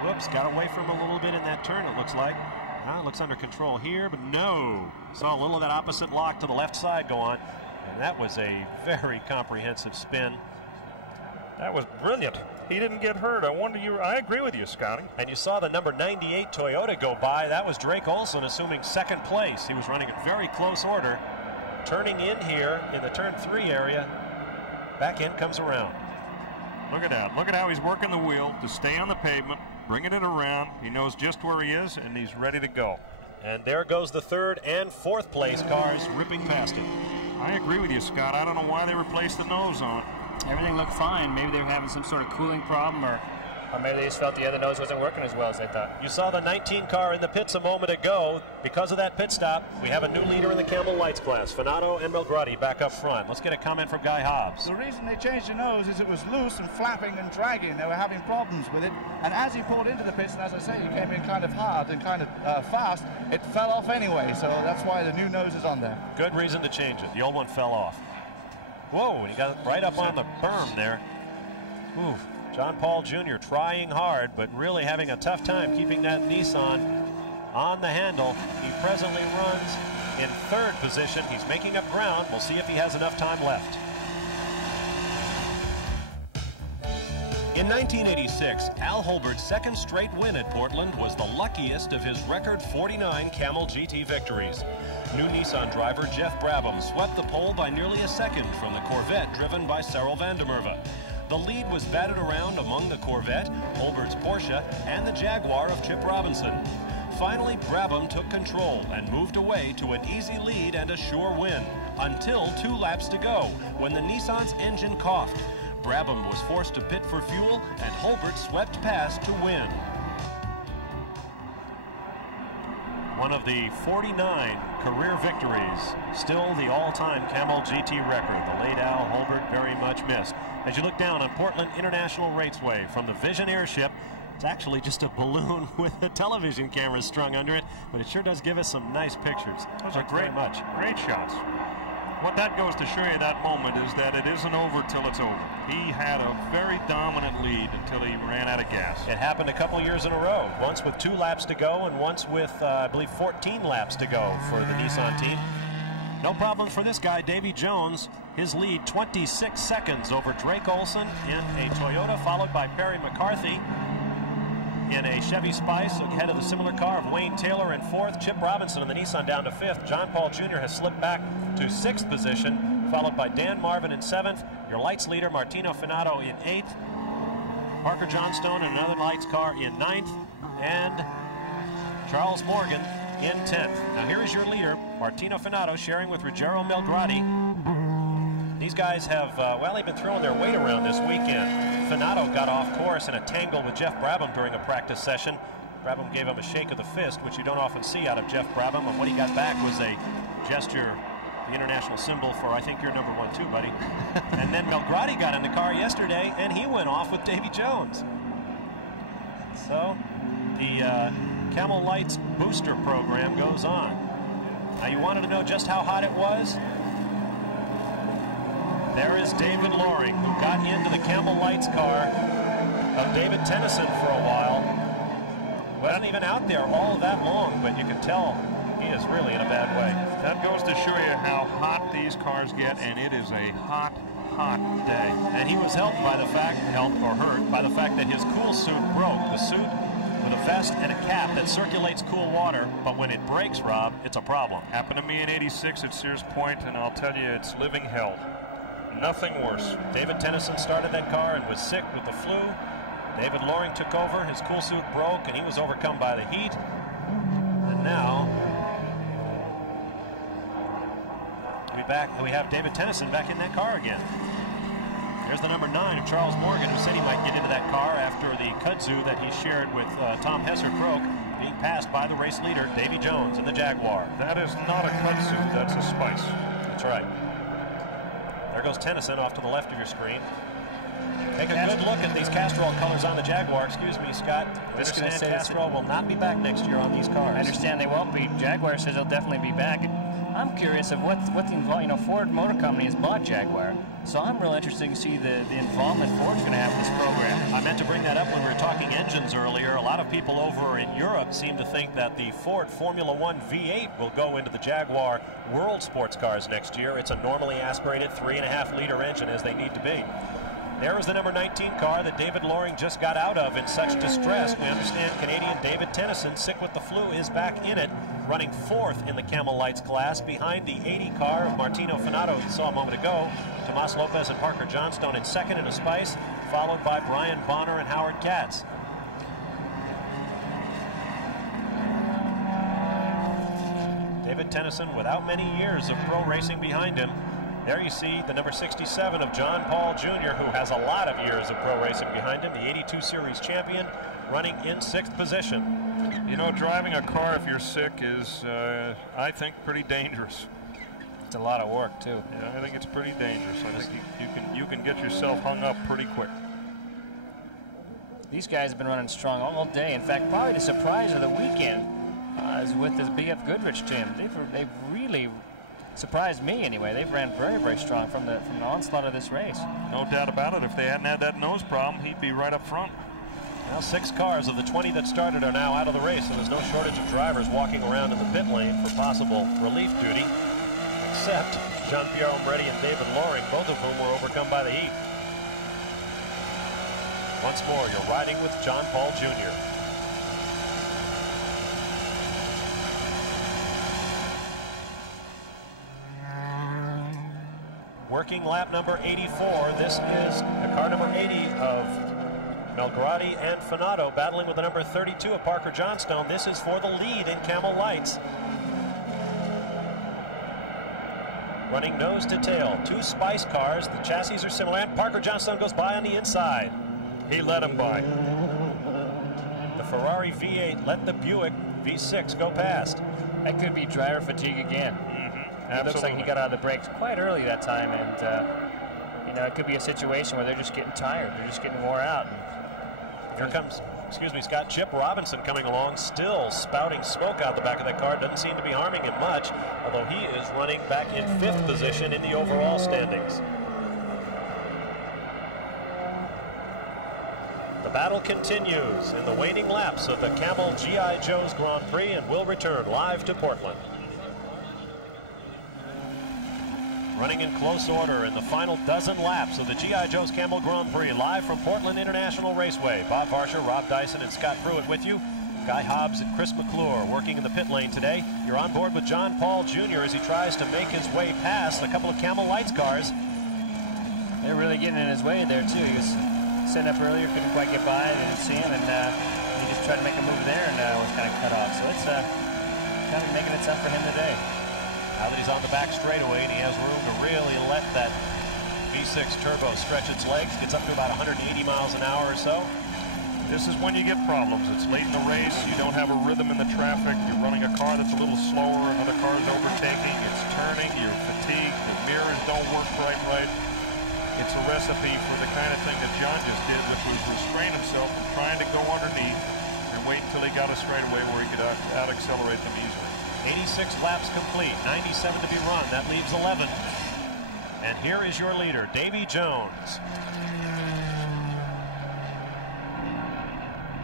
Whoops, got away from him a little bit in that turn, it looks like. It looks under control here, but no. Saw a little of that opposite lock to the left side go on, and that was a very comprehensive spin. That was brilliant. He didn't get hurt. I agree with you, Scotty. And you saw the number 98 Toyota go by. That was Drake Olson assuming 2nd place. He was running in very close order. Turning in here in the turn 3 area. Back in comes around. Look at that. Look at how he's working the wheel to stay on the pavement, bringing it around. He knows just where he is, and he's ready to go. And there goes the third and fourth place cars ripping past it. I agree with you, Scott. I don't know why they replaced the nose on it. Everything looked fine. Maybe they were having some sort of cooling problem, or maybe they just felt the other nose wasn't working as well as they thought. You saw the 19 car in the pits a moment ago. Because of that pit stop, we have a new leader in the Camel Lights class. Venado and Mccarthy back up front. Let's get a comment from Guy Hobbs. The reason they changed the nose is it was loose and flapping and dragging. They were having problems with it. And as he pulled into the pits, and as I say, he came in kind of hard and kind of fast, it fell off anyway. So that's why the new nose is on there. Good reason to change it. The old one fell off. Whoa, he got right up on the berm there. Ooh. John Paul Jr. trying hard, but really having a tough time keeping that Nissan on the handle. He presently runs in third position. He's making up ground. We'll see if he has enough time left. In 1986, Al Holbert's second straight win at Portland was the luckiest of his record 49 Camel GT victories. New Nissan driver Geoff Brabham swept the pole by nearly a second from the Corvette driven by Cyril van der Merwe. The lead was batted around among the Corvette, Holbert's Porsche, and the Jaguar of Chip Robinson. Finally, Brabham took control and moved away to an easy lead and a sure win, until 2 laps to go, when the Nissan's engine coughed. Brabham was forced to pit for fuel, and Holbert swept past to win. One of the 49 career victories, still the all-time Camel GT record. The late Al Holbert very much missed. As you look down on Portland International Raceway from the Vision airship, it's actually just a balloon with a television camera strung under it, but it sure does give us some nice pictures. Those are great shots. What that goes to show you that moment is that it isn't over till it's over. He had a very dominant lead until he ran out of gas. It happened a couple years in a row, once with 2 laps to go and once with, I believe, 14 laps to go for the Nissan team. No problem for this guy, Davy Jones. His lead 26 seconds over Drake Olson in a Toyota, followed by Perry McCarthy in a Chevy Spice, ahead of the similar car of Wayne Taylor in 4th. Chip Robinson in the Nissan down to 5th. John Paul Jr. has slipped back to 6th position, followed by Dan Marvin in 7th. Your lights leader, Martino Funada, in 8th. Parker Johnstone in another lights car in 9th. And Charles Morgan in 10th. Now here is your leader, Martino Funada, sharing with Ruggiero Mccarthy. These guys have, well, they've been throwing their weight around this weekend. Venado got off course in a tangle with Geoff Brabham during a practice session. Brabham gave him a shake of the fist, which you don't often see out of Geoff Brabham, and what he got back was a gesture, the international symbol for, I think you're number 1 too, buddy. And then Mccarthy got in the car yesterday, and he went off with Davy Jones. So, the Camel Lights booster program goes on. Now, you wanted to know just how hot it was? There is David Loring, who got into the Camel Lights car of David Tennyson for a while. Wasn't even out there all that long, but you can tell he is really in a bad way. That goes to show you how hot these cars get, and it is a hot, hot day. And he was helped by the fact, hurt by the fact that his cool suit broke. The suit with a vest and a cap that circulates cool water, but when it breaks, Rob, it's a problem. Happened to me in '86 at Sears Point, and I'll tell you, it's living hell. Nothing worse. David Tennyson started that car and was sick with the flu. David Loring took over. His cool suit broke, and he was overcome by the heat. And now we have David Tennyson back in that car again. There's the number 9 of Charles Morgan, who said he might get into that car after the kudzu that he shared with Tom Hesser broke, being passed by the race leader, Davy Jones, in the Jaguar. That is not a kudzu, that's a Spice. That's right. There goes Tennyson off to the left of your screen. Take a good look at these Castrol colors on the Jaguar. Excuse me, Scott. I understand Castrol will not be back next year on these cars. I understand they won't be. Jaguar says they'll definitely be back. I'm curious of what the involvement, Ford Motor Company has bought Jaguar. So I'm real interested to see the involvement Ford's going to have in this program. I meant to bring that up when we were talking engines earlier. A lot of people over in Europe seem to think that the Ford Formula One V8 will go into the Jaguar World Sports Cars next year. It's a normally aspirated 3.5-liter engine, as they need to be. There is the number 19 car that David Loring just got out of in such distress. We understand Canadian David Tennyson, sick with the flu, is back in it, running 4th in the Camel Lights class behind the 80 car of Martino Funada, who you saw a moment ago. Tomas Lopez and Parker Johnstone in 2nd in a Spice, followed by Brian Bonner and Howard Katz. David Tennyson, without many years of pro racing behind him. There you see the number 67 of John Paul Jr., who has a lot of years of pro racing behind him, the 82 Series champion, running in 6th position. You know, driving a car if you're sick is, I think, pretty dangerous. It's a lot of work, too. Yeah, I think it's pretty dangerous. I think you can get yourself hung up pretty quick. These guys have been running strong all day. In fact, probably the surprise of the weekend is with this BF Goodrich team. They've really surprised me anyway. They've ran very, very strong from the onslaught of this race. No doubt about it. If they hadn't had that nose problem, he'd be right up front. Now 6 cars of the 20 that started are now out of the race, and there's no shortage of drivers walking around in the pit lane for possible relief duty, except Jean-Pierre Omretti and David Loring, both of whom were overcome by the heat. Once more, you're riding with John Paul Jr. Working lap number 84. This is the car number 80 of Mccarthy and Venado battling with the number 32 of Parker Johnstone. This is for the lead in Camel Lights. Running nose to tail. 2 Spice cars. The chassis are similar, and Parker Johnstone goes by on the inside. He let him by. The Ferrari V8 let the Buick V6 go past. That could be driver fatigue again. It looks like he got out of the brakes quite early that time, and you know, it could be a situation where they're just getting tired. They're just getting wore out. Here comes, Scott Chip Robinson coming along, still spouting smoke out the back of that car. Doesn't seem to be harming him much, although he is running back in 5th position in the overall standings. The battle continues in the waning laps of the Camel G.I. Joe's Grand Prix, and will return live to Portland. Running in close order in the final dozen laps of the G.I. Joe's Camel Grand Prix, live from Portland International Raceway. Bob Varsher, Rob Dyson, and Scott Pruitt with you. Guy Hobbs and Chris McClure working in the pit lane today. You're on board with John Paul Jr. as he tries to make his way past a couple of Camel Lights cars. They're really getting in his way there, too. He was setting up earlier, couldn't quite get by, they didn't see him, and he just tried to make a move there and was kind of cut off. So it's kind of making it tough for him today. Now that he's on the back straightaway and he has room to really let that V6 turbo stretch its legs, gets up to about 180 miles an hour or so. This is when you get problems. It's late in the race, you don't have a rhythm in the traffic, you're running a car that's a little slower, another car is overtaking, it's turning, you're fatigued, the mirrors don't work right. It's a recipe for the kind of thing that John just did, which was restrain himself from trying to go underneath and wait until he got a straightaway where he could out-accelerate them easily. 86 laps complete, 97 to be run. That leaves 11. And here is your leader, Davy Jones.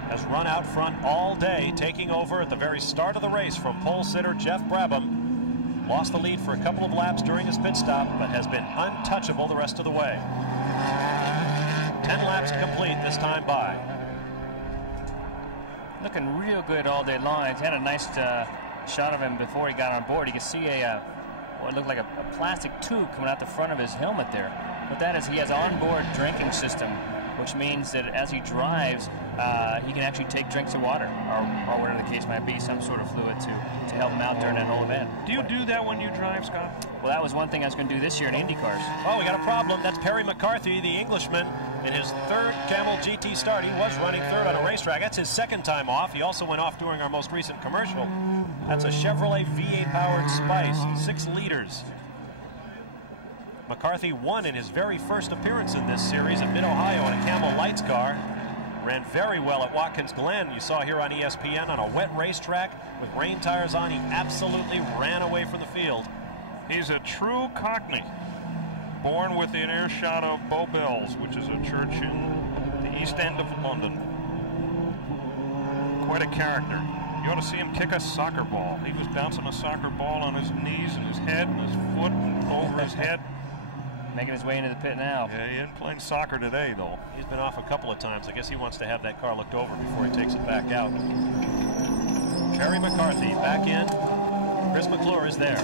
Has run out front all day, taking over at the very start of the race from pole sitter Geoff Brabham. Lost the lead for a couple of laps during his pit stop, but has been untouchable the rest of the way. 10 laps complete this time by. Looking real good all day long. He's had a nice shot of him before he got on board. You can see what looked like a plastic tube coming out the front of his helmet there. What that is, he has onboard drinking system, which means that as he drives, he can actually take drinks of water, or whatever the case might be, some sort of fluid to help him out during that whole event. Do you do that when you drive, Scott? Well, that was one thing I was going to do this year in Indy cars. Oh, we got a problem. That's Perry McCarthy, the Englishman, in his 3rd Camel GT start. He was running 3rd on a racetrack. That's his 2nd time off. He also went off during our most recent commercial. That's a Chevrolet V8-powered Spice, 6 liters. McCarthy won in his very first appearance in this series at Mid-Ohio in a Camel Lights car. Ran very well at Watkins Glen. You saw here on ESPN on a wet racetrack with rain tires on. He absolutely ran away from the field. He's a true Cockney, born within earshot of Bow Bells, which is a church in the East End of London. Quite a character. You ought to see him kick a soccer ball. He was bouncing a soccer ball on his knees and his head and his foot and over his head. Making his way into the pit now. Yeah, he isn't playing soccer today, though. He's been off a couple of times. I guess he wants to have that car looked over before he takes it back out. Perry McCarthy back in. Chris McClure is there.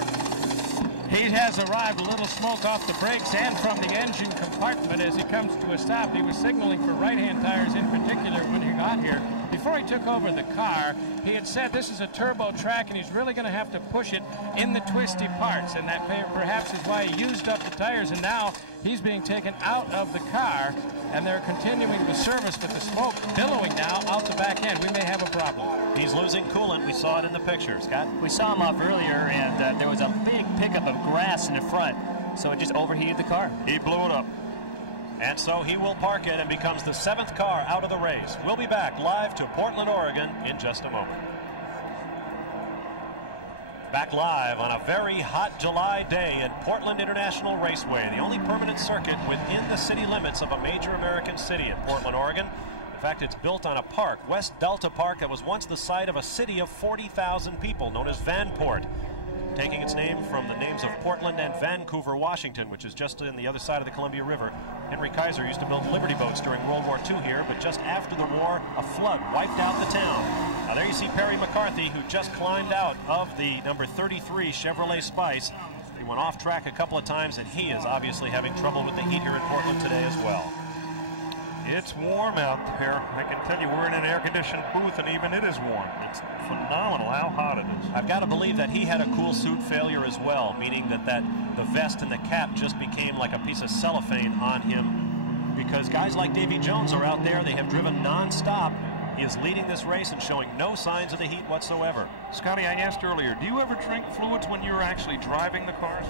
He has arrived, a little smoke off the brakes and from the engine compartment as he comes to a stop. He was signaling for right-hand tires in particular when he got here. He before he took over the car, he had said this is a turbo track and he's really going to have to push it in the twisty parts, and that perhaps is why he used up the tires, and now he's being taken out of the car, and they're continuing the service with the smoke billowing now out the back end. We may have a problem. He's losing coolant. We saw it in the picture, Scott. We saw him off earlier, and there was a big pickup of grass in the front, so it just overheated the car. He blew it up. And so he will park it and becomes the 7th car out of the race. We'll be back live to Portland, Oregon in just a moment. Back live on a very hot July day at Portland International Raceway, the only permanent circuit within the city limits of a major American city in Portland, Oregon. In fact, it's built on a park, West Delta Park, that was once the site of a city of 40,000 people known as Vanport, taking its name from the names of Portland and Vancouver, Washington, which is just on the other side of the Columbia River. Henry Kaiser used to build Liberty boats during World War II here, but just after the war, a flood wiped out the town. Now there you see Perry McCarthy, who just climbed out of the number 33 Chevrolet Spice. He went off track a couple of times, and he is obviously having trouble with the heat here in Portland today as well. It's warm out there. I can tell you we're in an air-conditioned booth, and even it is warm. It's phenomenal how hot it is. I've got to believe that he had a cool suit failure as well, meaning that the vest and the cap just became like a piece of cellophane on him, because guys like Davy Jones are out there. They have driven non-stop. He is leading this race and showing no signs of the heat whatsoever. Scotty, I asked earlier, do you ever drink fluids when you're actually driving the cars?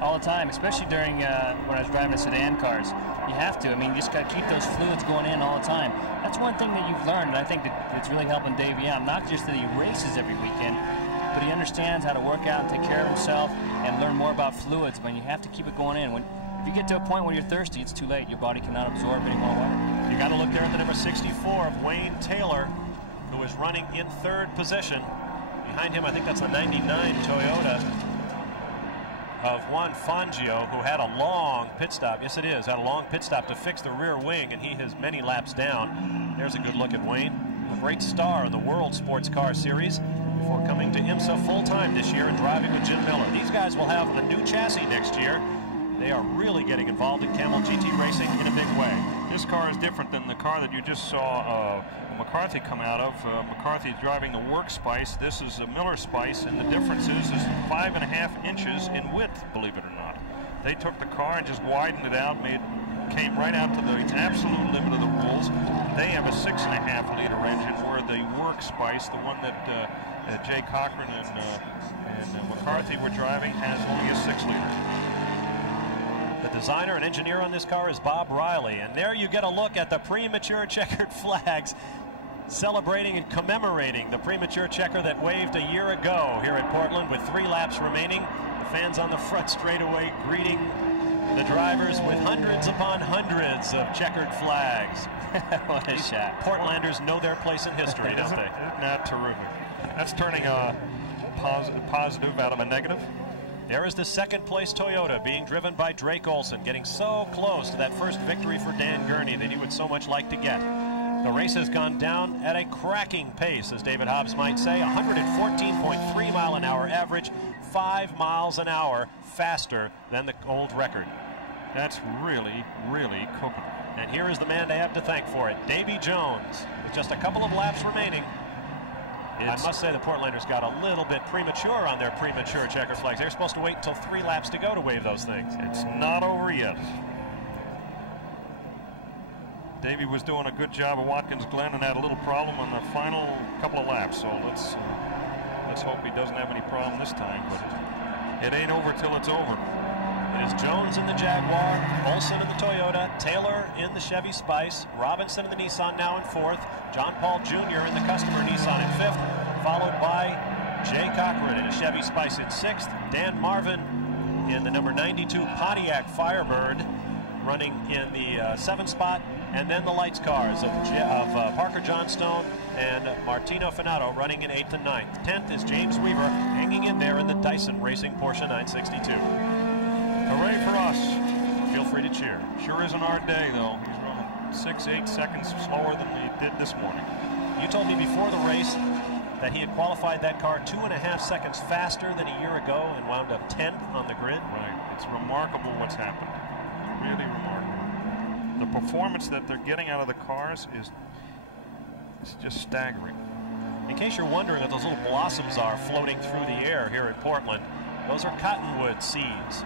All the time, especially during when I was driving the sedan cars. You have to. I mean, you just got to keep those fluids going in all the time. That's one thing that you've learned, and I think that it's really helping Davey out. Not just that he races every weekend, but he understands how to work out and take care of himself and learn more about fluids. But you have to keep it going in. If you get to a point where you're thirsty, it's too late. Your body cannot absorb any more water. You got to look there at the number 64 of Wayne Taylor, who is running in 3rd position. Behind him, I think that's the 99 Toyota of Juan Fangio, who had a long pit stop. Yes, it is. Had a long pit stop to fix the rear wing, and he is many laps down. There's a good look at Wayne, a great star in the World Sports Car Series before coming to IMSA full-time this year and driving with Jim Miller. These guys will have a new chassis next year. They are really getting involved in Camel GT racing in a big way. This car is different than the car that you just saw McCarthy come out of. McCarthy is driving the Work Spice. This is a Miller Spice, and the difference is 5.5 inches in width, believe it or not. They took the car and just widened it out, came right out to the absolute limit of the rules. They have a 6.5-liter engine, where the Work Spice, the one that Jay Cochran and McCarthy were driving, has only a 6-liter. The designer and engineer on this car is Bob Riley, and there you get a look at the premature checkered flags, celebrating and commemorating the premature checker that waved a year ago here at Portland with 3 laps remaining. The fans on the front straightaway greeting the drivers with hundreds upon hundreds of checkered flags. What a shot. Portlanders know their place in history, don't they? Isn't that terrific? That's turning a positive out of a negative. There is the 2nd place Toyota being driven by Drake Olson, getting so close to that first victory for Dan Gurney that he would so much like to get. The race has gone down at a cracking pace, as David Hobbs might say, 114.3 mile an hour average, 5 miles an hour faster than the old record. That's really, really cooking. And here is the man they have to thank for it, Davy Jones, with just a couple of laps remaining. I must say the Portlanders got a little bit premature on their premature checkered flags. They're supposed to wait until 3 laps to go to wave those things. It's not over yet. Davey was doing a good job of Watkins Glen and had a little problem on the final couple of laps. So let's hope he doesn't have any problem this time. But it ain't over till it's over. It is Jones in the Jaguar, Olson in the Toyota, Taylor in the Chevy Spice, Robinson in the Nissan now in 4th, John Paul Jr. in the customer Nissan in 5th, followed by Jay Cochran in a Chevy Spice in 6th, Dan Marvin in the number 92 Pontiac Firebird running in the 7th spot, and then the lights cars of Parker Johnstone and Martino Venado running in 8th and 9th. 10th is James Weaver hanging in there in the Dyson Racing Porsche 962. Hooray for us. Feel free to cheer. Sure isn't our day, though. He's running 6-8 seconds slower than he did this morning. You told me before the race that he had qualified that car 2.5 seconds faster than a year ago and wound up 10th on the grid. Right. It's remarkable what's happened. Really remarkable. The performance that they're getting out of the cars is It's just staggering. In case you're wondering what those little blossoms are floating through the air here in Portland, those are cottonwood seeds.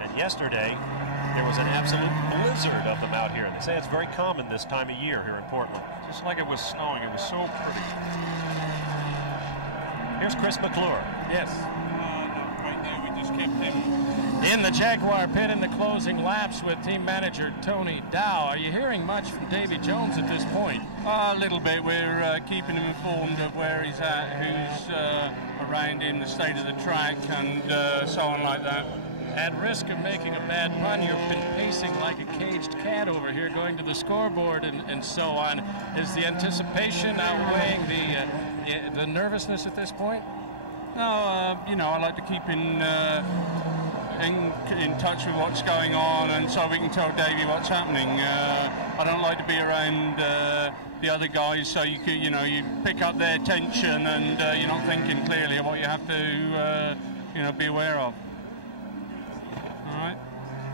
And yesterday, there was an absolute blizzard of them out here. They say it's very common this time of year here in Portland. Just like it was snowing, it was so pretty. Here's Chris McClure. Yes. Right there, we just kept him in the Jaguar pit in the closing laps with team manager Tony Dow. Are you hearing much from Davy Jones at this point? A little bit. We're keeping him informed of where he's at, who's around him, the state of the track, and so on like that. At risk of making a bad pun, you've been pacing like a caged cat over here, going to the scoreboard and so on. Is the anticipation outweighing the nervousness at this point? No, you know, I like to keep in touch with what's going on, and so we can tell Davey what's happening. I don't like to be around the other guys, so you pick up their tension, and you're not thinking clearly of what you have to, be aware of. All right.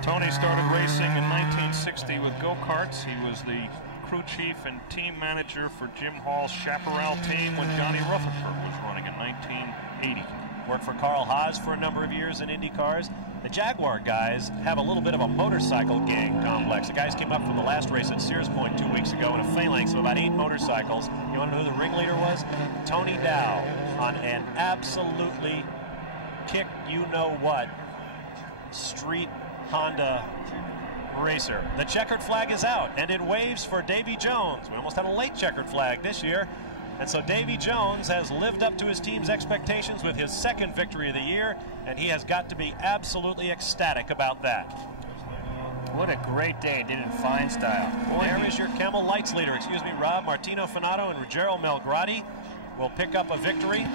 Tony started racing in 1960 with go-karts. He was the crew chief and team manager for Jim Hall's Chaparral team when Johnny Rutherford was running in 1980. Worked for Carl Haas for a number of years in Indy cars. The Jaguar guys have a little bit of a motorcycle gang complex. The guys came up from the last race at Sears Point 2 weeks ago in a phalanx of about 8 motorcycles. You want to know who the ringleader was? Tony Dow on an absolutely kick-you-know-what street Honda racer. The checkered flag is out, and it waves for Davy Jones. We almost had a late checkered flag this year. And so Davy Jones has lived up to his team's expectations with his second victory of the year, and he has got to be absolutely ecstatic about that. What a great day, did in fine style. There is your Camel Lights leader, Rob. Martino, Venado, and Ruggiero Mccarthy will pick up a victory.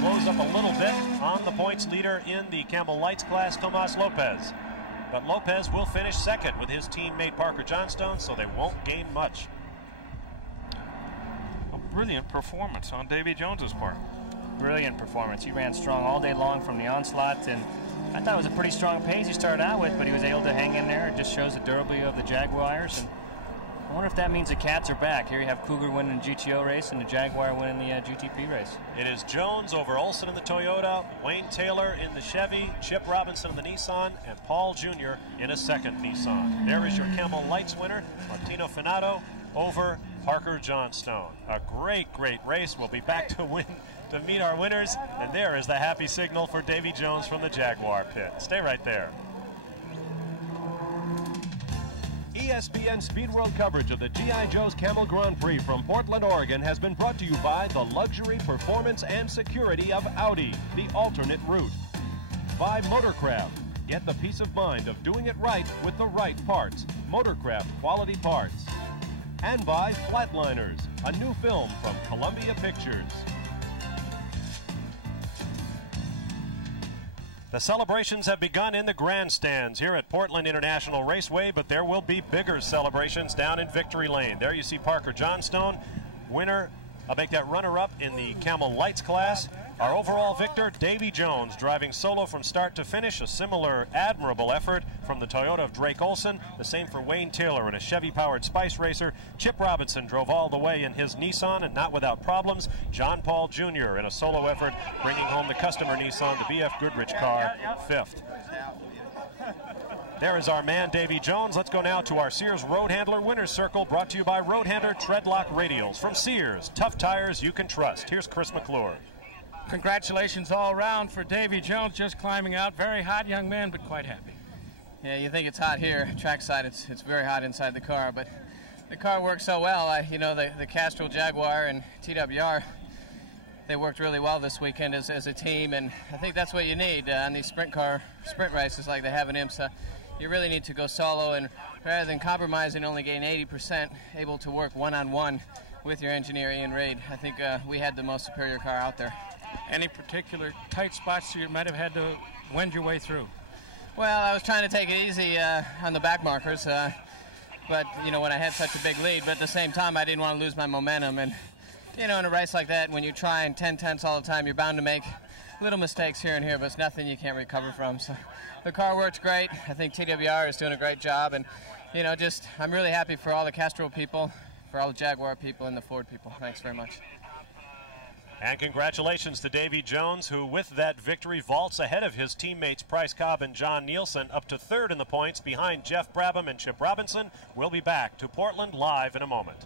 Close up a little bit on the points leader in the Camel Lights class, Tomas Lopez. But Lopez will finish second with his teammate Parker Johnstone, so they won't gain much. A brilliant performance on Davy Jones's part. Brilliant performance. He ran strong all day long from the onslaught, and I thought it was a pretty strong pace he started out with, but he was able to hang in there. It just shows the durability of the Jaguars. And I wonder if that means the Cats are back. Here you have Cougar winning the GTO race and the Jaguar winning the GTP race. It is Jones over Olson in the Toyota, Wayne Taylor in the Chevy, Chip Robinson in the Nissan, and Paul Jr. in a second Nissan. There is your Camel Lights winner, Martino Venado over Parker Johnstone. A great, great race. We'll be back to meet our winners, and there is the happy signal for Davy Jones from the Jaguar pit. Stay right there. ESPN Speed World coverage of the G.I. Joe's Camel Grand Prix from Portland, Oregon has been brought to you by the luxury, performance, and security of Audi, the alternate route. By Motorcraft. Get the peace of mind of doing it right with the right parts. Motorcraft quality parts. And by Flatliners, a new film from Columbia Pictures. The celebrations have begun in the grandstands here at Portland International Raceway, but there will be bigger celebrations down in Victory Lane. There you see Parker Johnstone, winner, make that runner-up in the Camel Lights class. Our overall victor, Davy Jones, driving solo from start to finish. A similar admirable effort from the Toyota of Drake Olson. The same for Wayne Taylor in a Chevy-powered Spice Racer. Chip Robinson drove all the way in his Nissan and not without problems. John Paul Jr. in a solo effort, bringing home the customer Nissan, the BF Goodrich car, 5th. There is our man, Davy Jones. Let's go now to our Sears Road Handler Winner's Circle, brought to you by Road Handler Treadlock Radials. From Sears, tough tires you can trust. Here's Chris McClure. Congratulations all around for Davy Jones, just climbing out. Very hot young man, but quite happy. Yeah, you think it's hot here. Trackside, it's very hot inside the car, but the car works so well. The Castrol Jaguar and TWR, they worked really well this weekend as a team, and I think that's what you need on these sprint races like they have in IMSA. You really need to go solo, and rather than compromising, only gain 80%, able to work one-on-one with your engineer, Ian Reid. I think we had the most superior car out there. Any particular tight spots you might have had to wend your way through? Well, I was trying to take it easy on the back markers, but, when I had such a big lead, but at the same time, I didn't want to lose my momentum. And, in a race like that, when you're trying 10/10ths all the time, you're bound to make little mistakes here and here, but it's nothing you can't recover from. So the car works great. I think TWR is doing a great job, and, I'm really happy for all the Castrol people, for all the Jaguar people and the Ford people. Thanks very much. And congratulations to Davy Jones, who with that victory vaults ahead of his teammates Bryce Cobb and John Nielsen, up to third in the points behind Geoff Brabham and Chip Robinson. We'll be back to Portland live in a moment.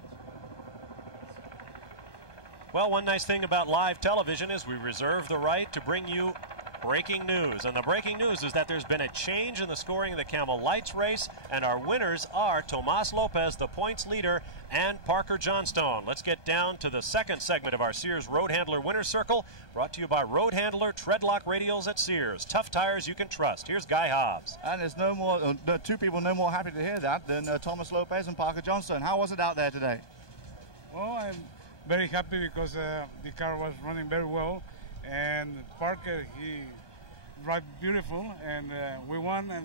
Well, one nice thing about live television is we reserve the right to bring you breaking news. And the breaking news is that there's been a change in the scoring of the Camel Lights race, and our winners are Tomas Lopez, the points leader, and Parker Johnstone. Let's get down to the second segment of our Sears Road Handler Winner's Circle, brought to you by Road Handler Treadlock Radials at Sears. Tough tires you can trust. Here's Guy Hobbs. And there's no more, two people no more happy to hear that than Tomas Lopez and Parker Johnstone. How was it out there today? Well, I'm very happy because the car was running very well, and Parker, he rode beautiful, and we won, and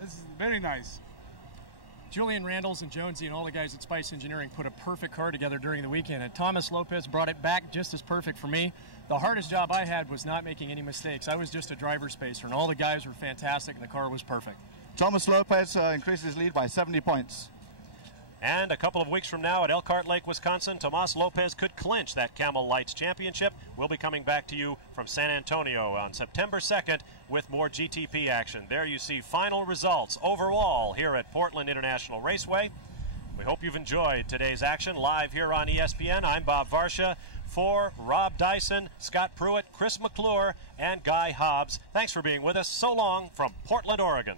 this is very nice. Julian Randalls and Jonesy and all the guys at Spice Engineering put a perfect car together during the weekend, and Tomas Lopez brought it back just as perfect for me. The hardest job I had was not making any mistakes. I was just a driver spacer, and all the guys were fantastic, and the car was perfect. Tomas Lopez increased his lead by 70 points. And a couple of weeks from now at Elkhart Lake, Wisconsin, Tomas Lopez could clinch that Camel Lights Championship. We'll be coming back to you from San Antonio on September 2nd with more GTP action. There you see final results overall here at Portland International Raceway. We hope you've enjoyed today's action live here on ESPN. I'm Bob Varsha for Rob Dyson, Scott Pruitt, Chris McClure, and Guy Hobbs. Thanks for being with us. So long from Portland, Oregon.